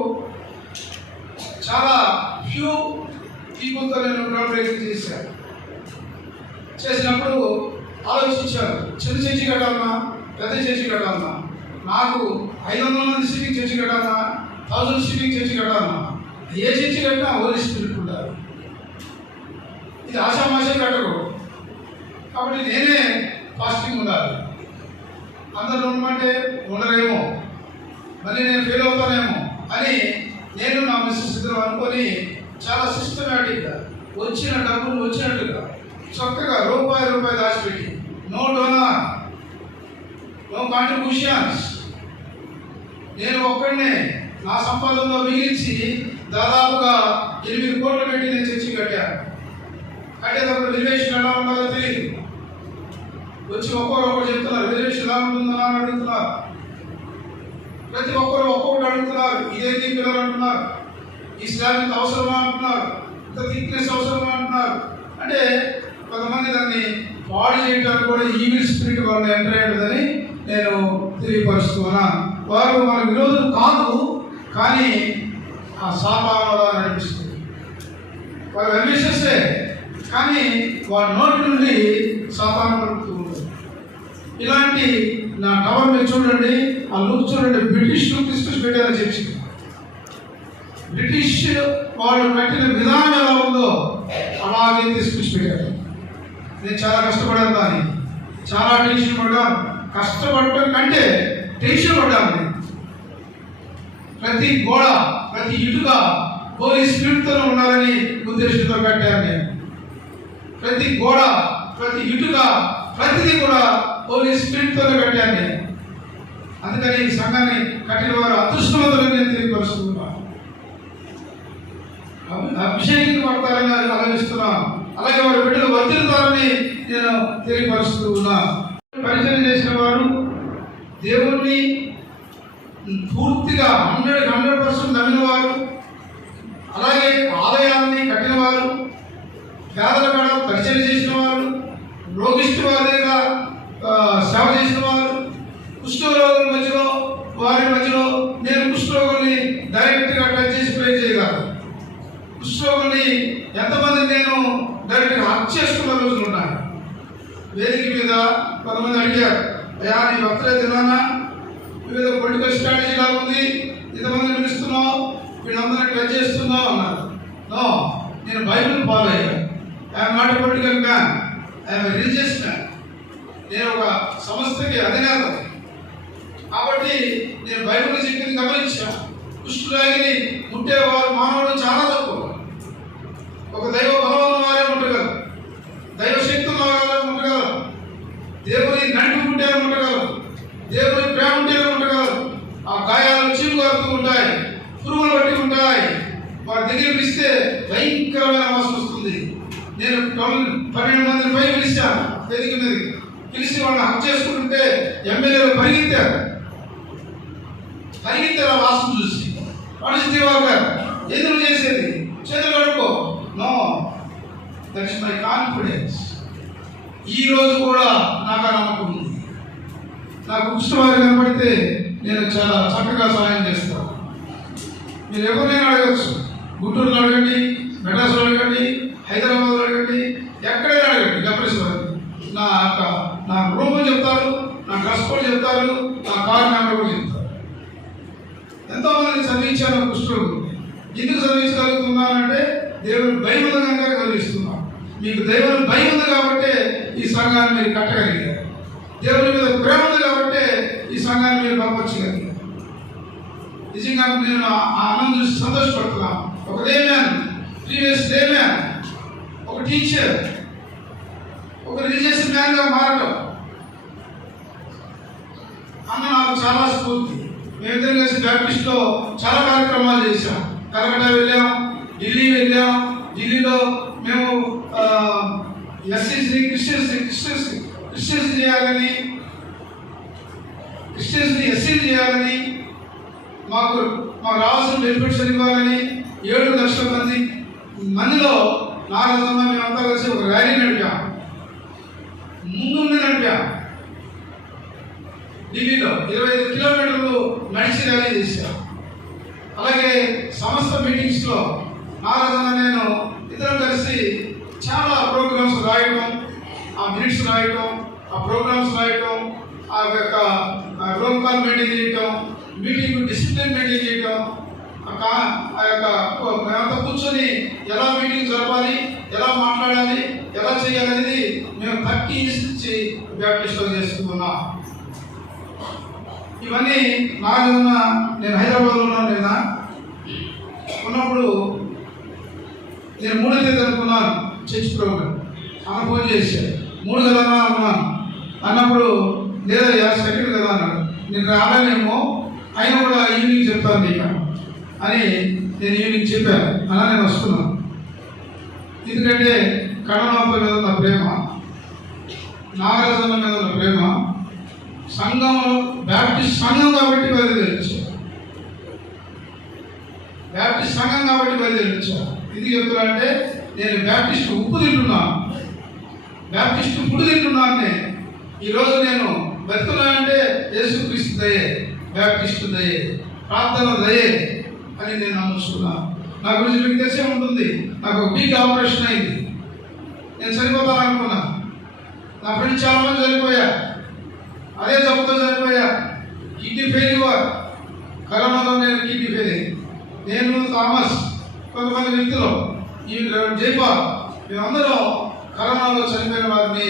చాలా ఫ్యూ పీపుల్తో నేను గ్రౌండ్ బ్రేకింగ్ చేసినప్పుడు ఆలోచించాను, చిన్న చర్చి కట్టాలన్నా పెద్ద చర్చి కట్టాలన్నా, నాకు 500 మంది సిట్టింగ్ చర్చి కట్టాలన్నా 1000 సిట్టింగ్ చర్చి కట్టాలన్నా, ఏ చర్చి కట్టినా హోలీ స్పిరిట్ ఉండాలి. ఇది ఆషామాషా కట్టకూడదు. కాబట్టి నేనే ఫాస్టింగ్ ఉండాలి. అందరూ ఉండమంటే ఉండరేమో, మళ్ళీ నేను ఫెయిల్ అవుతానేమో అని నేను నా మిస్సెస్ ఇద్దరు అనుకొని చాలా సిస్టమేటిక్గా వచ్చిన డబ్బులు వచ్చినట్టుగా చక్కగా రూపాయి దాచిపెట్టి, నో డోనర్, నో కాంట్రిబ్యూషన్స్, నేను ఒక్కడనే నా సంపాదనలో మిగిలించి దాదాపుగా 8 కోట్లు పెట్టి నేను చర్చి కట్టాను. కట్టేటప్పుడు రిజర్వేషన్ ఎలా ఉండాలో తెలియదు. వచ్చి ఒక్కొక్కరు చెప్తున్నారు, రిజర్వేషన్ ఎలా ఉంటుందా అని అడుగుతున్నారు. ప్రతి ఒక్కరు ఒక్కొక్కటి అడుగుతున్నారు. ఇదేంటి పిల్లలు అంటున్నారు, ఈ స్లాబ్ ఇంత అవసరమా అంటున్నారు, ఇంత థిక్నెస్ అవసరమా అంటున్నారు. అంటే కొంతమంది దాన్ని పాడు చేయడానికి కూడా ఈవిల్ స్పిరిట్ వాళ్ళు ఎంటర్ అయ్యేదని నేను తెలియపరుస్తున్నా. వారు మన విరోధులు కాదు, కానీ ఆ సాతాను నడిపిస్తుంది. వారు వెల్విషర్సే, కానీ వారి నోటి నుండి సాతాను పలుకుతూ ఉంటుంది. ఇలాంటి నా టవర్ మీరు చూడండి, ఆ లుక్ చూడండి, బ్రిటిష్ లుక్ తీసుకొచ్చి పెట్టారు చర్చి. బ్రిటిష్ వాళ్ళు కట్టిన విధానం ఎలా ఉందో అలాగే తీసుకొచ్చి పెట్టారు. నేను చాలా కష్టపడాను, కానీ చాలా టెన్షన్ పడ్డాను. కష్టపడటం కంటే టెన్షన్ పడ్డాను. నేను ప్రతి గోడ, ప్రతి ఇటుక హోలీ స్పిరిట్తో ఉండాలని ఉద్దేశంతో కట్టాను. నేను ప్రతి గోడ, ప్రతి ఇటుక, ప్రతిదీ కూడా హోలీ స్పిరిట్తోనే కట్టాను నేను. అందుకని ఈ సంఘాన్ని కట్టిన వారు అదృష్టవంతులని నేను తెలియపరుస్తున్నాను. అభిషేకించబడతారని ఆలోచిస్తున్నాను. అలాగే వారి బిడ్డలు వర్తిల్తారని నేను తెలియపరుస్తూ ఉన్నాను. పరిచయం చేసిన వారు దేవుణ్ణి పూర్తిగా 100% నమ్మిన వారు, అలాగే ఆలయాన్ని కట్టిన వారు, పేదల కాడ పరిచయం చేసిన వారు, రోగిష్టి వారి దగ్గర సేవ చేసిన వారు, కుష్ఠరోగుల మధ్యలో వారి మధ్యలో నేను కుష్ఠరోగుల్ని డైరెక్ట్గా టచ్ చేసి ప్రే చేయగలను. కుష్ఠరోగుల్ని ఎంతమంది నేను డైరెక్ట్గా హక్ చేసుకున్న రోజులు ఉన్నాయి. వేదిక మీద కొంతమంది అడిగారు, అయ్యా నీ భక్తులే తిన్నానా, వివిధ పొలిటికల్ స్ట్రాటజీ లాగా ఉంది, ఇంతమంది పిలుస్తున్నావు, వీళ్ళందరినీ టచ్ చేస్తున్నావు అన్నారు. నో, నేను బైబిల్ ఫాలో అయ్యాను. I'm not a political man, I'm a religious man. నేను ఒక సంస్థకి అధినేత కాబట్టి నేను బైబిల్ చెప్పింది గమనించాను. కుష్ఠరోగిని ముట్టేవారు మానవుడు చాలా తక్కువ. ఒక దైవ బలం ఉన్న వారే ముట్టగలరు, దైవ శక్తి ఉన్న వారే ముట్టగలరు, దేవుని నడిపి ఉంటే ముట్టగలరు, దేవుని ప్రేమ ఉంటే ముట్టగలరు. ఆ గాయాలు చీముగారుతూ ఉంటాయి, పురుగులు పట్టి ఉంటాయి. వారి దగ్గర పిలిస్తే భయంకరమైన వాసన వస్తుంది. నేను 12 మందిని పై పిలిచాను, వేదిక మీద పిలిచి వాళ్ళని హక్ చేసుకుంటుంటే ఎమ్మెల్యేలు పరిగెత్తారు ఆ వాసన చూసి. మనిషి దివాకర్ ఎదురు చేసేది చేతులు కడుకో. No, that is my confidence. ఈ రోజు కూడా నాకు ఆ నమ్మకం ఉంది. నాకు కుష్ఠవారి కనబడితే నేను చాలా చక్కగా సహాయం చేస్తాను. మీరు ఎవరినైనా అడగచ్చు, గుంటూరులో అడగండి, మెడ్రాస్లో అడగండి, హైదరాబాద్లో అడగండి, ఎక్కడైనా అడగండి. డబ్బేశ్వరం నా రూమ్ చెప్తారు, నా డ్రెస్ కోడ్ చెప్తారు, నా కార్ నెంబర్ కూడా చెప్తారు. ఎంతోమందిని చదివించాను కుష్ఠరోగులు. ఎందుకు చదివించగలుగుతున్నానంటే దేవుని భయం ఉంది కనుక చదివిస్తున్నాను. మీకు దేవుని భయం ఉంది కాబట్టి ఈ సంఘాన్ని మీరు కట్టగలిగారు. దేవుని మీద ప్రేమ ఉంది కాబట్టి ఈ సంఘాన్ని మీరు పంపొచ్చగలిగారు. నిజంగా నేను ఆ ఆనందం చూసి సంతోషపడుతున్నాను. ఒక దేవ్యాన్, ప్రీవియస్ దేవ్యాన్, ఒక టీచర్, ఒక రిలీజియస్ మ్యాన్గా మారటం అన్న నాకు చాలా స్ఫూర్తి. మేమిద్దరం కలిసి బ్యాప్టిస్ట్లో చాలా కార్యక్రమాలు చేశాం. కలకట్టా వెళ్ళాం, ఢిల్లీ వెళ్ళాం. ఢిల్లీలో మేము ఎస్సీస్ని క్రిస్టియన్స్ చేయాలని, క్రిస్టియన్స్ని ఎస్సీలు చేయాలని, మాకు రావాల్సిన బెనిఫిట్స్ ఇవ్వాలని 7 లక్షల మందిలో నారదమ్మ మేమంతా కలిసి ఒక ర్యాలీ నడిపాం. ముందుండి నడిపాం. ఢిల్లీలో 25 కిలోమీటర్లు నడిచి ర్యాలీ చేశాం. అలాగే సమస్త మీటింగ్స్లో నారదమ్మ నేను ఇద్దరం కలిసి చాలా ప్రోగ్రామ్స్ రాయటం, ఆ మినిట్స్ రాయటం, ఆ ప్రోగ్రామ్స్ రాయటం, ఆ యొక్క రోల్ కాల్ మెయింటైన్ చేయటం, మీటింగ్ డిసిప్లిన్ మెయింటైన్ చేయటం, ఆ యొక్క మేమంతా కూర్చొని ఎలా మీటింగ్ జరపాలి, ఎలా మాట్లాడాలి, ఎలా చేయాలనేది మేము 30 years నుంచి బ్యాప్టిస్ట్లో చేసుకున్నాం. ఇవన్నీ నాగన్న నేను హైదరాబాద్లో ఉన్నాను. ఉన్నప్పుడు నేను 3వ తేదీ అనుకున్నాను చర్చ్ ప్రోగ్రామ్. అన్న ఫోన్ చేశాను, 3 కదా అన్నాను. అన్నప్పుడు లేదా 2nd కదా అన్నాడు. నేను రాలేనేమో, అయినా కూడా ఈవినింగ్ చెప్తాను నీకు అని నేను ఈవినింగ్ చెప్పాను. అలా నేను వస్తున్నాను. ఎందుకంటే కడనాథ మీద ఉన్న ప్రేమ, నాగరాజన్న మీద ఉన్న ప్రేమ, సంఘంలో బ్యాప్టిస్ట్ సంఘం కాబట్టి బయలుదేరించారు. బ్యాప్టిస్ట్ సంఘం కాబట్టి బయలుదేరించారు. ఎందుకు చెప్తున్నానంటే నేను బ్యాప్టిస్ట్ ఉప్పు తింటున్నాను, బ్యాప్టిస్ట్ ఫుడ్ తింటున్నాను. ఈరోజు నేను బతుకున్నానంటే యేసుక్రీస్తు దయే, బ్యాప్టిస్ట్ దయే, ప్రార్థన దయే అని నేను నమ్ముతున్నాను. నా గురించి మీకు తెలిసే ఉంటుంది. నాకు ఒక బిగ్ ఆపరేషన్ అయింది. నేను చనిపోతాను అనుకున్నా. నా ఫ్రెండ్స్ చాలా మంది చనిపోయా, అదే జబ్బుతో చనిపోయా. కిడ్నీ ఫెయిల్యూర్, కరోనాలో నేను కిడ్నీ ఫెయిల్. నేను థామస్, కొంతమంది వ్యక్తులు, ఈ జైపాల్, మేమందరం కరోనాలో చనిపోయిన వారిని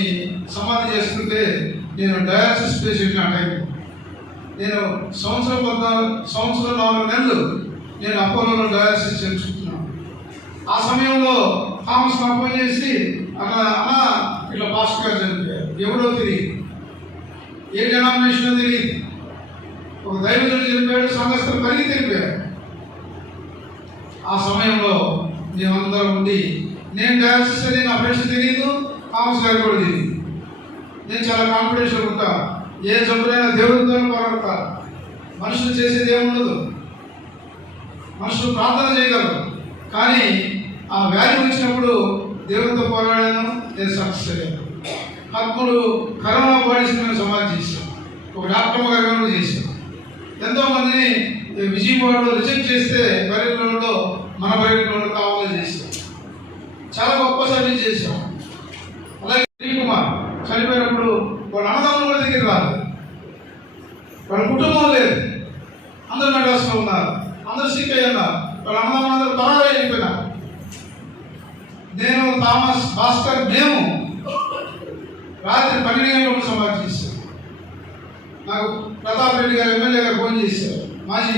సమాధి చేసుకుంటే నేను డయాలసిస్ పేషెంట్. ఆ టైం నేను సంవత్సరం 4 నెలలు నేను అపోలోలో డయాలసిస్ చేయించుకుంటున్నాను. ఆ సమయంలో థామస్ నాకు ఫోన్ చేసి, అలా అన్న ఇట్లా పాస్టర్ గారు చనిపోయారు, ఎవరో తెలియదు, ఏ డినామినేషన్ తెలియదు, ఒక దైవజనుడు చనిపోయాడు, సంఘస్థులు పరిగి తెలిపారు. ఆ సమయంలో మేమందరం ఉండి, నేను డయాలసిస్ అని నా ఫ్రెండ్స్ తెలియదు, థామస్ గారు కూడా తెలియదు. నేను చాలా కాన్ఫిడెన్షియల్ ఉంటా, ఏ జబ్బులైనా దేవుడితో పోరాడతా, మనుషులు చేసేది ఏముండదు, మనుషులు ప్రార్థన చేయగలరు. కానీ ఆ వ్యాధి వచ్చినప్పుడు దేవుడితో పోరాడాను, నేను సక్సెస్ అయ్యాను. 13 కరోనా బాడీస్ మేము సమాధి చేశాం, ఒక డాక్టర్ గారు చేశాం. ఎంతోమందిని విజయవాడలో రిజెక్ట్ చేస్తే బయటలో మన బయటలో కావాలని చేశాం. చాలా గొప్ప సర్వీస్ చేశాం. అలాగే శ్రీకుమార్ చనిపోయినప్పుడు వాళ్ళ అన్నదమ్ములు కూడా దగ్గర రాదు, వాళ్ళ కుటుంబం లేదు, అందరు మెడ్రాస్లో ఉన్నారు, అందరూ సిక్ అయ్యి ఉన్నారు, వాళ్ళ అన్నదమ్ములు అందరూ త్వరగా వెళ్ళిపోయినారు. నేను థామస్ భాస్కర్ మేము రాత్రి 12 గంటలకు సమాధి చేశాం. నాకు ప్రతాప్ రెడ్డి గారు ఎమ్మెల్యే గారు ఫోన్ చేశారు, మాజీ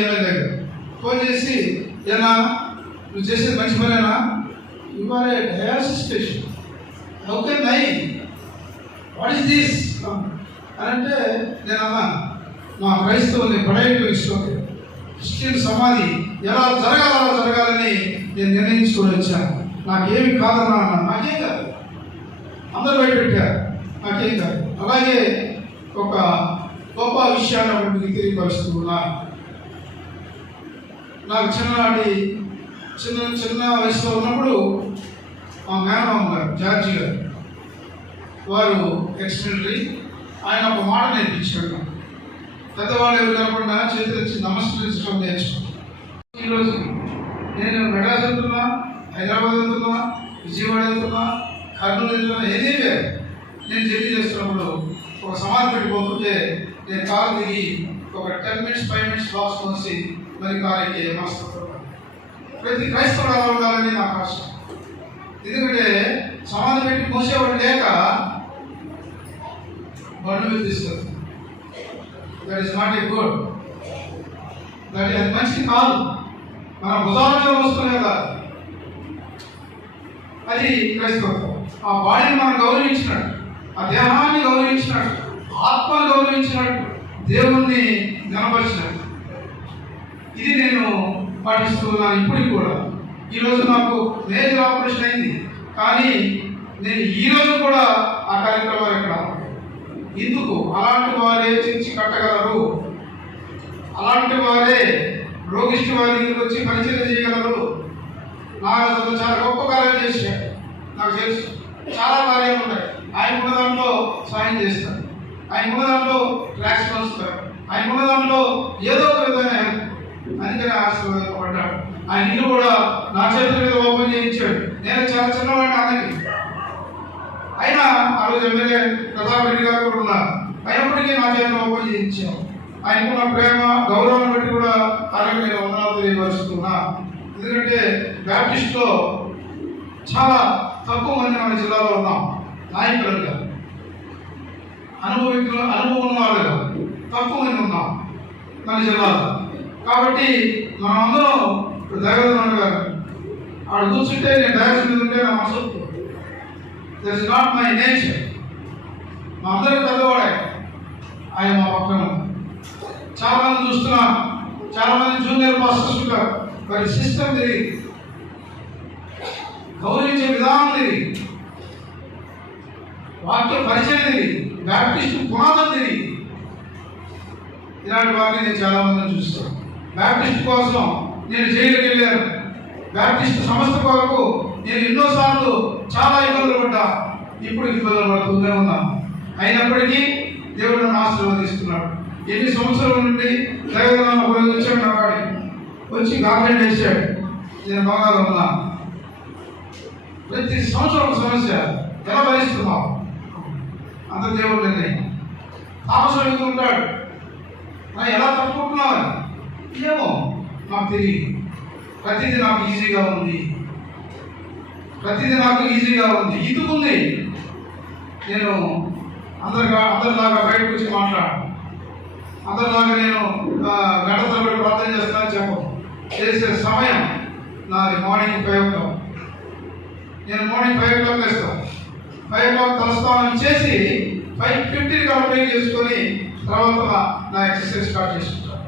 ఎమ్మెల్యే గారు ఫోన్ చేసి, ఏనా నువ్వు చేసేది మంచి పనేనా, ఇవాళ dialysis patient, how can I, what is this అని అంటే, నేను అన్నా మా క్రైస్తవుల్ని పడేటువంటి క్రిస్టియన్ సమాధి ఎలా జరగాలని నేను నిర్ణయించుకొని వచ్చాను. నాకేమి కాదన్నా అన్నా, నాకేం కాదు, అందరూ బయట పెట్టారు, నాకేం కాదు. అలాగే ఒక గొప్ప విషయాన్ని మీకు తెలియపరుస్తూ ఉన్నాను. నాకు చిన్న వయసులో ఉన్నప్పుడు మా మేనమామ గారు జార్జి గారు, వారు ఎక్స్-మిలిటరీ, ఆయన ఒక మాట నేర్పించాడు. పెద్దవాళ్ళు ఎవరు కనపడినా చేతులు వచ్చి నమస్కరించడం నేర్చుకున్నాను. ఈరోజు నేను మెడ్రాస్ వెళ్తున్నా, హైదరాబాద్ వెళ్తున్నా, విజయవాడ వెళ్తున్నా, కర్నూలు వెళ్తున్నా, ఏదే నేను జర్నీ చేస్తున్నప్పుడు ఒక సమాధి పెట్టిపోతుంటే నేను కాలు దిగి ఒక 10 minutes 5 minutes లాస్ట్ వచ్చి మరి కాలకి మనస్తత్వం. ప్రతి క్రైస్తవుడు అలా ఉండాలని నాకు ఆశ. ఎందుకంటే సమాధి పెట్టి మోసేవాడు లేక బండు మీద తీసుకెళ్తాం. That is not a good, అది మంచిది కాదు. మన భుజాల మీద వస్తున్నాయి కదా, అది క్రైస్తవత్వం. ఆ బాడీని మనం గౌరవించినట్టు, ఆ దేహాన్ని గౌరవించినట్టు, ఆత్మను గౌరవించినట్టు, దేవుణ్ణి గణపరిచినట్టు, ఇది నేను పాటిస్తున్నాను ఇప్పటికి కూడా. ఈరోజు నాకు మేజర్ ఆపరేషన్ అయింది, కానీ నేను ఈరోజు కూడా ఆ కార్యక్రమాలు ఇక్కడ ఎందుకు, అలాంటి వారే చర్చి కట్టగలరు, అలాంటి వారే రోగిష్టి వారి దగ్గరికి వచ్చి పరిచయం చేయగలరు. నాకు చాలా గొప్ప కార్యాలు చేశాడు, నాకు తెలుసు, చాలా కార్యాలు ఉన్నాయి. ఆయన ఉన్న దాంట్లో సాయం చేస్తారు, ఆయన ఉన్న దాంట్లో ట్యాక్స్ వస్తారు, ఆయన ఉన్న దాంట్లో ఏదో ఒక విధమైన హెల్ప్. అందుకని ఆశీర్వాదపడ్డాడు. ఆయన ఇల్లు కూడా నా చేతుల మీద ఓపెన్ చేయించాడు. నేను చాలా చిన్నవాడిని అందరికి, అయినా ఆ రోజు ఎమ్మెల్యే ప్రతాప్ రెడ్డి గారు కూడా ఉన్నారు, అయినప్పటికీ నా చేతిలో ఓపెన్ చేయించాను. ఆయనకున్న ప్రేమ గౌరవాన్ని బట్టి కూడా ఆయనకు నేను వందనాలు తెలియపరుస్తున్నా. ఎందుకంటే బ్యాప్టిస్ట్లో చాలా తక్కువ మంది మన జిల్లాలో ఉన్నాం, నాయకులుగా అనుభవం ఉన్న వాళ్ళుగా తక్కువ మంది ఉన్నాం మన జిల్లాలో. కాబట్టి మనమందరం దైవజనుడు గారు ఆడు కూర్చుంటే నేను డైరెక్షన్ ఉంటే నా మనసు, that is not my nature. మా అందరికి పెద్దవాడే ఆయన మా పక్కన. చాలా మంది చూస్తున్నాం, చాలా మంది జూనియర్ పాస్టర్స్ ఉంటారు, వారి సిస్టమ్ తెలియదు, గౌరవించే విధానం తెలియదు, వాక్య పరిచయం తెలియదు, బ్యాప్టిస్ట్ పునాదం తెలియదు. ఇలాంటి వారిని నేను చాలా మందిని చూస్తాను. బ్యాప్టిస్ట్ కోసం నేను జైలుకి వెళ్ళాను, బ్యాప్టిస్ట్ సంస్థ కొరకు నేను ఎన్నోసార్లు చాలా ఇబ్బందులు పడ్డా, ఇప్పుడు ఇబ్బందులు పడుతూనే ఉన్నాను. అయినప్పటికీ దేవుడు నన్ను ఆశీర్వదిస్తున్నాడు. ఎన్ని సంవత్సరాల నుండి దైవజనాన్ని ఉపయోగించాడు, నా వాడికి వచ్చి గార్డెన్ వేసాడు, నేను బాగా ఉన్నాను. ప్రతి సంవత్సరం ఒక సమస్య, ఎలా భరిస్తున్నావు అంత దేవుడు నిర్ణయం. తామసం ఎదుగుతుంటాడు, ఎలా తప్పుకుంటున్నావు ఏమో నాకు తెలియదు. ప్రతిదీ నాకు ఈజీగా ఉంది, ఇదుకుంది. నేను అందరిలాగా బయటకు వచ్చి మాట్లాడు, అందరిలాగా నేను గంట తరబడి ప్రార్థన చేస్తానని చెప్పను. చేసే సమయం నాది మార్నింగ్ 5 o'clock. నేను మార్నింగ్ 5 o'clock వేస్తాను. 5 o'clock తలస్నానం చేసి 5:50 కంప్లీట్ చేసుకొని తర్వాత నా ఎక్సర్సైజ్ స్టార్ట్ చేసుకుంటాను.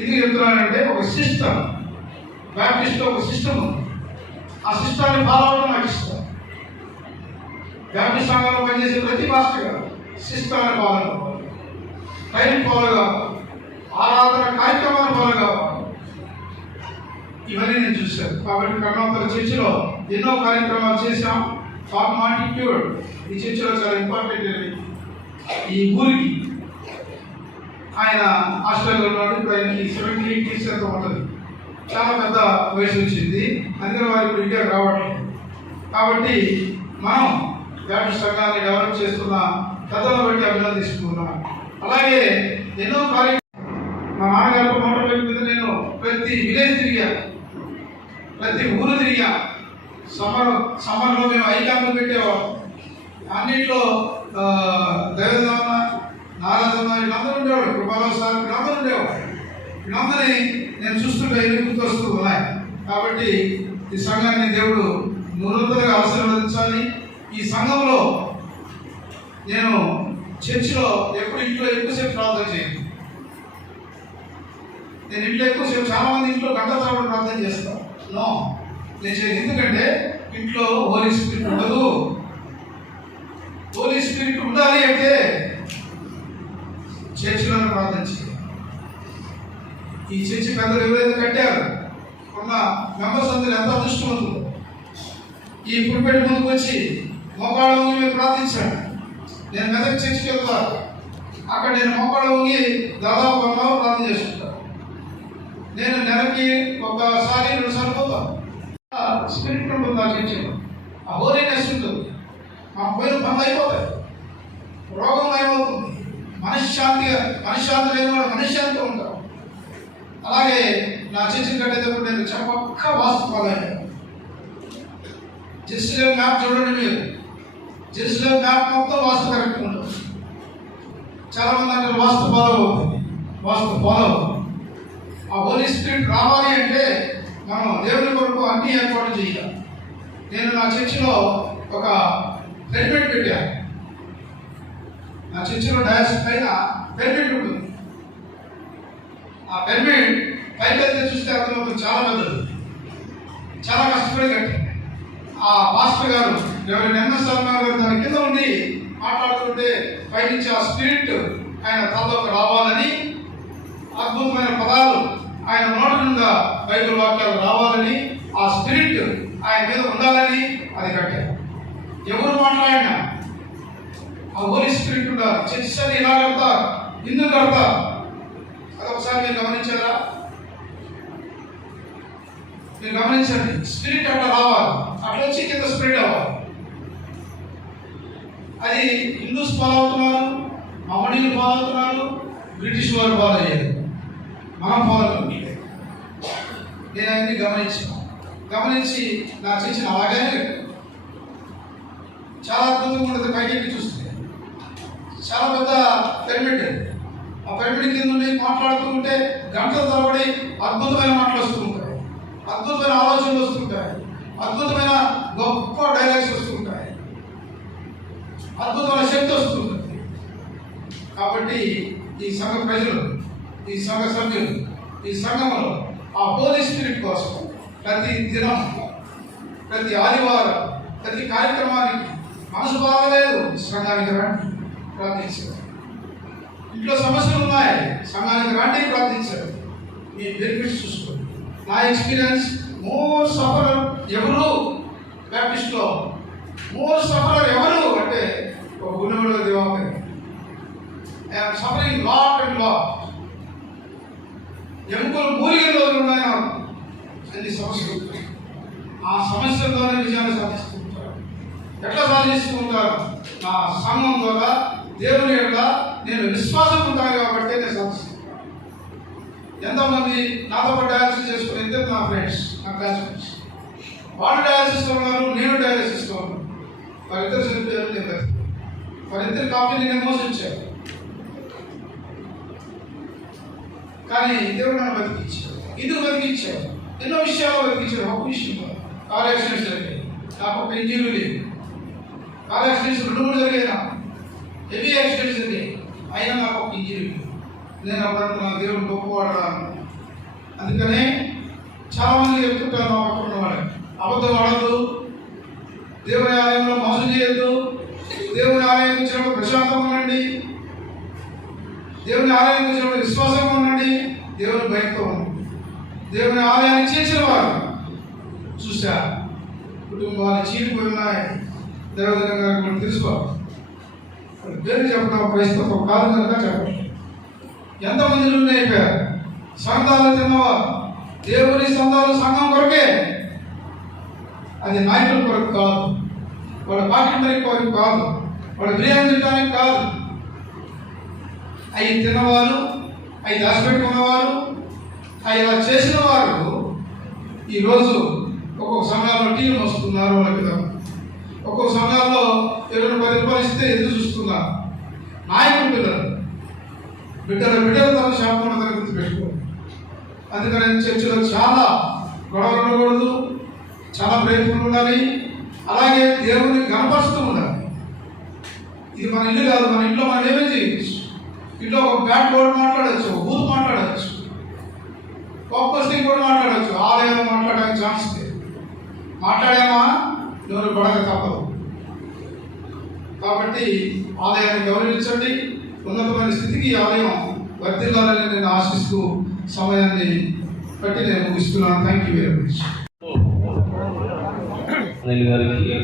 ఇది చెప్తున్నానంటే ఒక సిస్టమ్, బ్యాప్టిస్ట్లో ఒక సిస్టమ్ ఉంది. ఆ సిస్టాన్ని ఫాలో అవడం నాకు ఇష్టం. బ్యాప్టిస్ట్ సంఘంలో పనిచేసే ప్రతి మాస్టర్ గారు సిస్టాన్ని ఫాలో కావాలి, టైం ఫాలో కావాలి, ఆరాధన కార్యక్రమాలు ఫాలో కావాలి. ఇవన్నీ నేను చూశాను. కాబట్టి కర్ణాటక చర్చిలో ఎన్నో కార్యక్రమాలు చేశాం. ఫార్ మాటిట్యూడ్ ఈ చర్చిలో చాలా ఇంపార్టెంట్ అండి. ఈ ఊరికి ఆయన హాస్టల్లో ఉన్నాడు. ఇప్పుడు ఆయనకి 78 years ఎంత ఉంటుంది, చాలా పెద్ద వయసు వచ్చింది. అందుకని వారు ఇప్పుడు ఇండియాకి రావట్లేదు. కాబట్టి మనం బ్యాప్టిస్ట్ సంఘాన్ని డెవలప్ చేస్తున్న కథలను బట్టి అభినందిస్తున్నాం. అలాగే ఎన్నో మా నాన్నగారు మోటార్ బైక్ మీద నేను ప్రతి విలేజ్ తిరిగా, ప్రతి ఊరు తిరిగా. సమ్మర్లో మేము 5 క్యాంపులు పెట్టేవాళ్ళం. అన్నింటిలో దైవదన్న, నారాజన్న వీళ్ళందరూ ఉండేవాడు, కృపారావు సార్ వీళ్ళందరూ ఉండేవాడు. వీళ్ళందరినీ నేను చూస్తుంటే ఎన్ని గుర్తొస్తూ ఉన్నాయి. కాబట్టి ఈ సంఘాన్ని దేవుడు నిరంతరంగా ఆశీర్వదించాలి. ఈ సంఘంలో నేను చర్చిలో ఎప్పుడు ఇంట్లో ఎక్కువసేపు ప్రార్థన చేయను. నేను ఇంట్లో ఎక్కువసేపు, చాలా మంది ఇంట్లో గంట తరబడి ప్రార్థన చేస్తాను. నో, నేను చేయను. ఎందుకంటే ఇంట్లో హోలీ స్పిరిట్ ఉండదు. హోలీ స్పిరిట్ ఉండాలి అంటే చర్చిలో ప్రార్థన చేయాలి. ఈ చర్చి పెద్దలు ఎవరైతే కట్టారు, ఉన్న మెంబర్స్ అందరూ ఎంత అదృష్టవంతులు. ఈ పులిపేట ముందుకు వచ్చి మోకాళ్ళ వంగి మేము ప్రార్థించాను. నేను మెదక్ చర్చికి వెళ్తాను. అక్కడ నేను మోకాళ్ళ వంగి దాదాపు 1 hour ప్రార్థన చేసుకుంటాను. నేను నెలకి 1-2 సార్లు పోతాను. స్పిరిట్ ఉంటుంది ఆ చర్చిలో, ఆ హోలీనెస్ ఉంటుంది. మా పోయిన పనులు అయిపోతాయి, రోగం ఏమవుతుంది, మనశ్శాంతి లేని వాడు మనశ్శాంతిగా ఉంటారు. అలాగే నా చర్చిని కట్టేటప్పుడు నేను చెప్పక్క వాస్తవాలయ్యాను. జెరూసలేం మ్యాప్ చూడండి మీరు, జెరూసలేం మ్యాప్ మొత్తం వాస్తు కరెక్ట్ ఉంటుంది. చాలా మంది అంటే వాస్తు ఫాలో అవుతుంది, వాస్తు ఫాలో అవుతుంది. ఆ హోలీ స్పిరిట్ రావాలి అంటే మనం దేవుని కొరకు అన్ని ఏర్పాటు చేయాలి. నేను నా చర్చిలో ఒక పెర్మిట్ పెట్టాను. నా చర్చిలో డయాస్ పైన పెర్మిట్ ఉంటుంది. ఆ పెర్మిట్ పైకి అయితే చూస్తే అర్థమవుతుంది, చాలా పెద్దది, చాలా కష్టపడి కట్టాను. ఆ పాస్టర్ గారు ఎవరైనా ఎన్ఎస్ఆర్ గారు దాని కింద ఉండి మాట్లాడుతుంటే పైనుంచి ఆ స్పిరిట్ ఆయన తలలోకి రావాలని, అద్భుతమైన పదాలు ఆయన నోటి నుండి బైబిల్ వాక్యాలు రావాలని, ఆ స్పిరిట్ ఆయన మీద ఉండాలని అది కట్టారు. ఎవరు మాట్లాడినా ఆ హోలీ స్పిరిట్ ఉండాలి. చర్చ్ అని ఇలా కడతారు, ఎందుకు కడతారు, అదొకసారి మీరు గమనించారా? మీరు గమనించండి. స్పిరిట్ అట్లా రావాలి, అట్లా వచ్చి కింద స్ప్రెడ్ అవ్వాలి. అది హిందూస్ ఫాలో అవుతున్నారు, మమ్మడీలు ఫాలో అవుతున్నారు, బ్రిటిష్ వారు ఫాలో అయ్యారు, మనం ఫాలో అవుతుంది. నేను అవన్నీ గమనించి నా చర్చిన అలాగే చాలా అద్భుతంగా ఉంటుంది. పైకి చూస్తే చాలా పెద్ద పిరమిడ్. ఆ పిరమిడ్ కింద నుండి మాట్లాడుతూ ఉంటే గంటల తరబడి అద్భుతమైన మాటలు వస్తూ ఉంటాయి, అద్భుతమైన ఆలోచనలు వస్తుంటాయి, అద్భుతమైన గొప్ప డైలాగ్స్ వస్తుంటాయి, అద్భుతమైన శక్తి వస్తుంటుంది. కాబట్టి ఈ సంఘ ప్రజలు, ఈ సంఘ సభ్యులు, ఈ సంఘంలో ఆ హోలీ స్పిరిట్ కోసం ప్రతి దినం, ప్రతి ఆదివారం, ప్రతి కార్యక్రమానికి మనసు బాగలేదు సంఘానికి రండి ప్రార్థించారు. ఇంట్లో సమస్యలు ఉన్నాయి, సంఘానికి రండి ప్రార్థించారు. మీ బెనిఫిట్స్ చూసుకోండి. నా ఎక్స్పీరియన్స్, మోర్ సఫరర్ ఎవరు బ్యాప్టిస్ట్లో, మోర్ సఫరర్ ఎవరు అంటే ఒక గుణముల Diwakar. I'm suffering lot and lot. ఎముకలు మూలిగిన రోజులు ఉన్నాయి నాకు, అన్ని సమస్యలు. ఆ సమస్యలతోనే విజయాన్ని సాధిస్తుంటారు. ఎట్లా సాధిస్తుంటారు? నా సంఘం ద్వారా, దేవుని యొక్క నేను విశ్వాసం ఉంటాను కాబట్టి నేను సాధిస్తున్నాను. ఎంతోమంది నాతో పాటు డయాలసిస్ చేసుకుని ఇద్దరు నా ఫ్రెండ్స్, నా క్లాస్మేట్స్, వాళ్ళు డయాలసిస్లో ఉన్నారు, నేను డయాలసిస్లో ఉన్నాను. వారిద్దరు చనిపోయారు, నేను వారిద్దరు కాపీ నేను మోసించారు. కానీ దేవుడు నన్ను బతికించాడు. ఎందుకు బతికించాడు? ఎన్నో విషయాలు బతికించాడు. ఒక విషయం కార్ యాక్సిడెంట్స్ జరిగాయి. నాకు ఒక ఇంజరీ లేదు. కార్ యాక్సిడెంట్స్ 2-3 జరిగాయి. హెవీ యాక్సిడెంట్స్ జరిగాయి. అయినా నాకు ఒక ఇంజరీ లేదు. నేను అప్పుడు నా దేవుడు గొప్పవాడా. అందుకనే చాలామంది చెప్తుంటారు మా పక్కన ఉన్నవాడు, అబద్ధం ఆడద్దు, దేవుని ఆలయంలో మోసం చేయొద్దు, దేవుని ఆలయం వచ్చినప్పుడు ప్రశాంతంగా ఉండండి, దేవుని ఆలయం వచ్చినప్పుడు విశ్వాసంగా ఉండండి, దేవుని భయంతో ఉండండి. దేవుని ఆలయాన్ని చేసిన వారు చూసా కుటుంబాలు చీలిపోయి ఉన్నాయి. దేవదన గారు మనం తెలుసుకోవాలి. పేరు చెప్పడం క్రైస్తవం కాదు కనుక చెప్పండి. ఎంతమంది నుండి అయిపోయారు సంఘాలు తిన్నవారు. దేవుని సంఘాలు సంఘం కొరకే, అది నాయకుల కొరకు కాదు, వాళ్ళ పాకెట్ మనీ కొరకు కాదు, వాళ్ళ బిర్యానీ తినడానికి కాదు. అవి తిన్నవారు, అవి దాచిపెట్టుకున్నవారు, అవి ఇలా చేసిన వారు ఈరోజు ఒక్కొక్క సమయాల్లో టీవీలు వస్తున్నారు. వాళ్ళకి ఒక్కొక్క సమయాల్లో 20-10 రూపాయలు ఇస్తే ఎదురు చూస్తున్నారు. నాయకులు బిడ్డలు తన శాపం తన గుర్తు పెట్టుకోవాలి. అందుకని చర్చలో చాలా గొడవలు ఉండకూడదు, చాలా ప్రయత్నం ఉండాలి. అలాగే దేవుని కనపరుస్తూ ఉండాలి. ఇది మన ఇల్లు కాదు. మన ఇంట్లో మనం ఏమేమి చేయొచ్చు. ఇంట్లో ఒక బ్యాడ్ వర్డ్ మాట్లాడచ్చు, ఒక బూత్ మాట్లాడచ్చు, కాంపోస్టింగ్ కూడా మాట్లాడచ్చు. ఆలయం మాట్లాడడానికి ఛాన్స్ లేదు. మాట్లాడామా ఎవరు పడక తప్పదు. కాబట్టి ఆలయాన్ని గౌరవించండి. ఉన్నతమైన స్థితికి ఆలయం వర్ధిల్లాలని నేను ఆశిస్తూ సమయాన్ని బట్టి నేను ముగిస్తున్నాను. Thank you very much. గారికి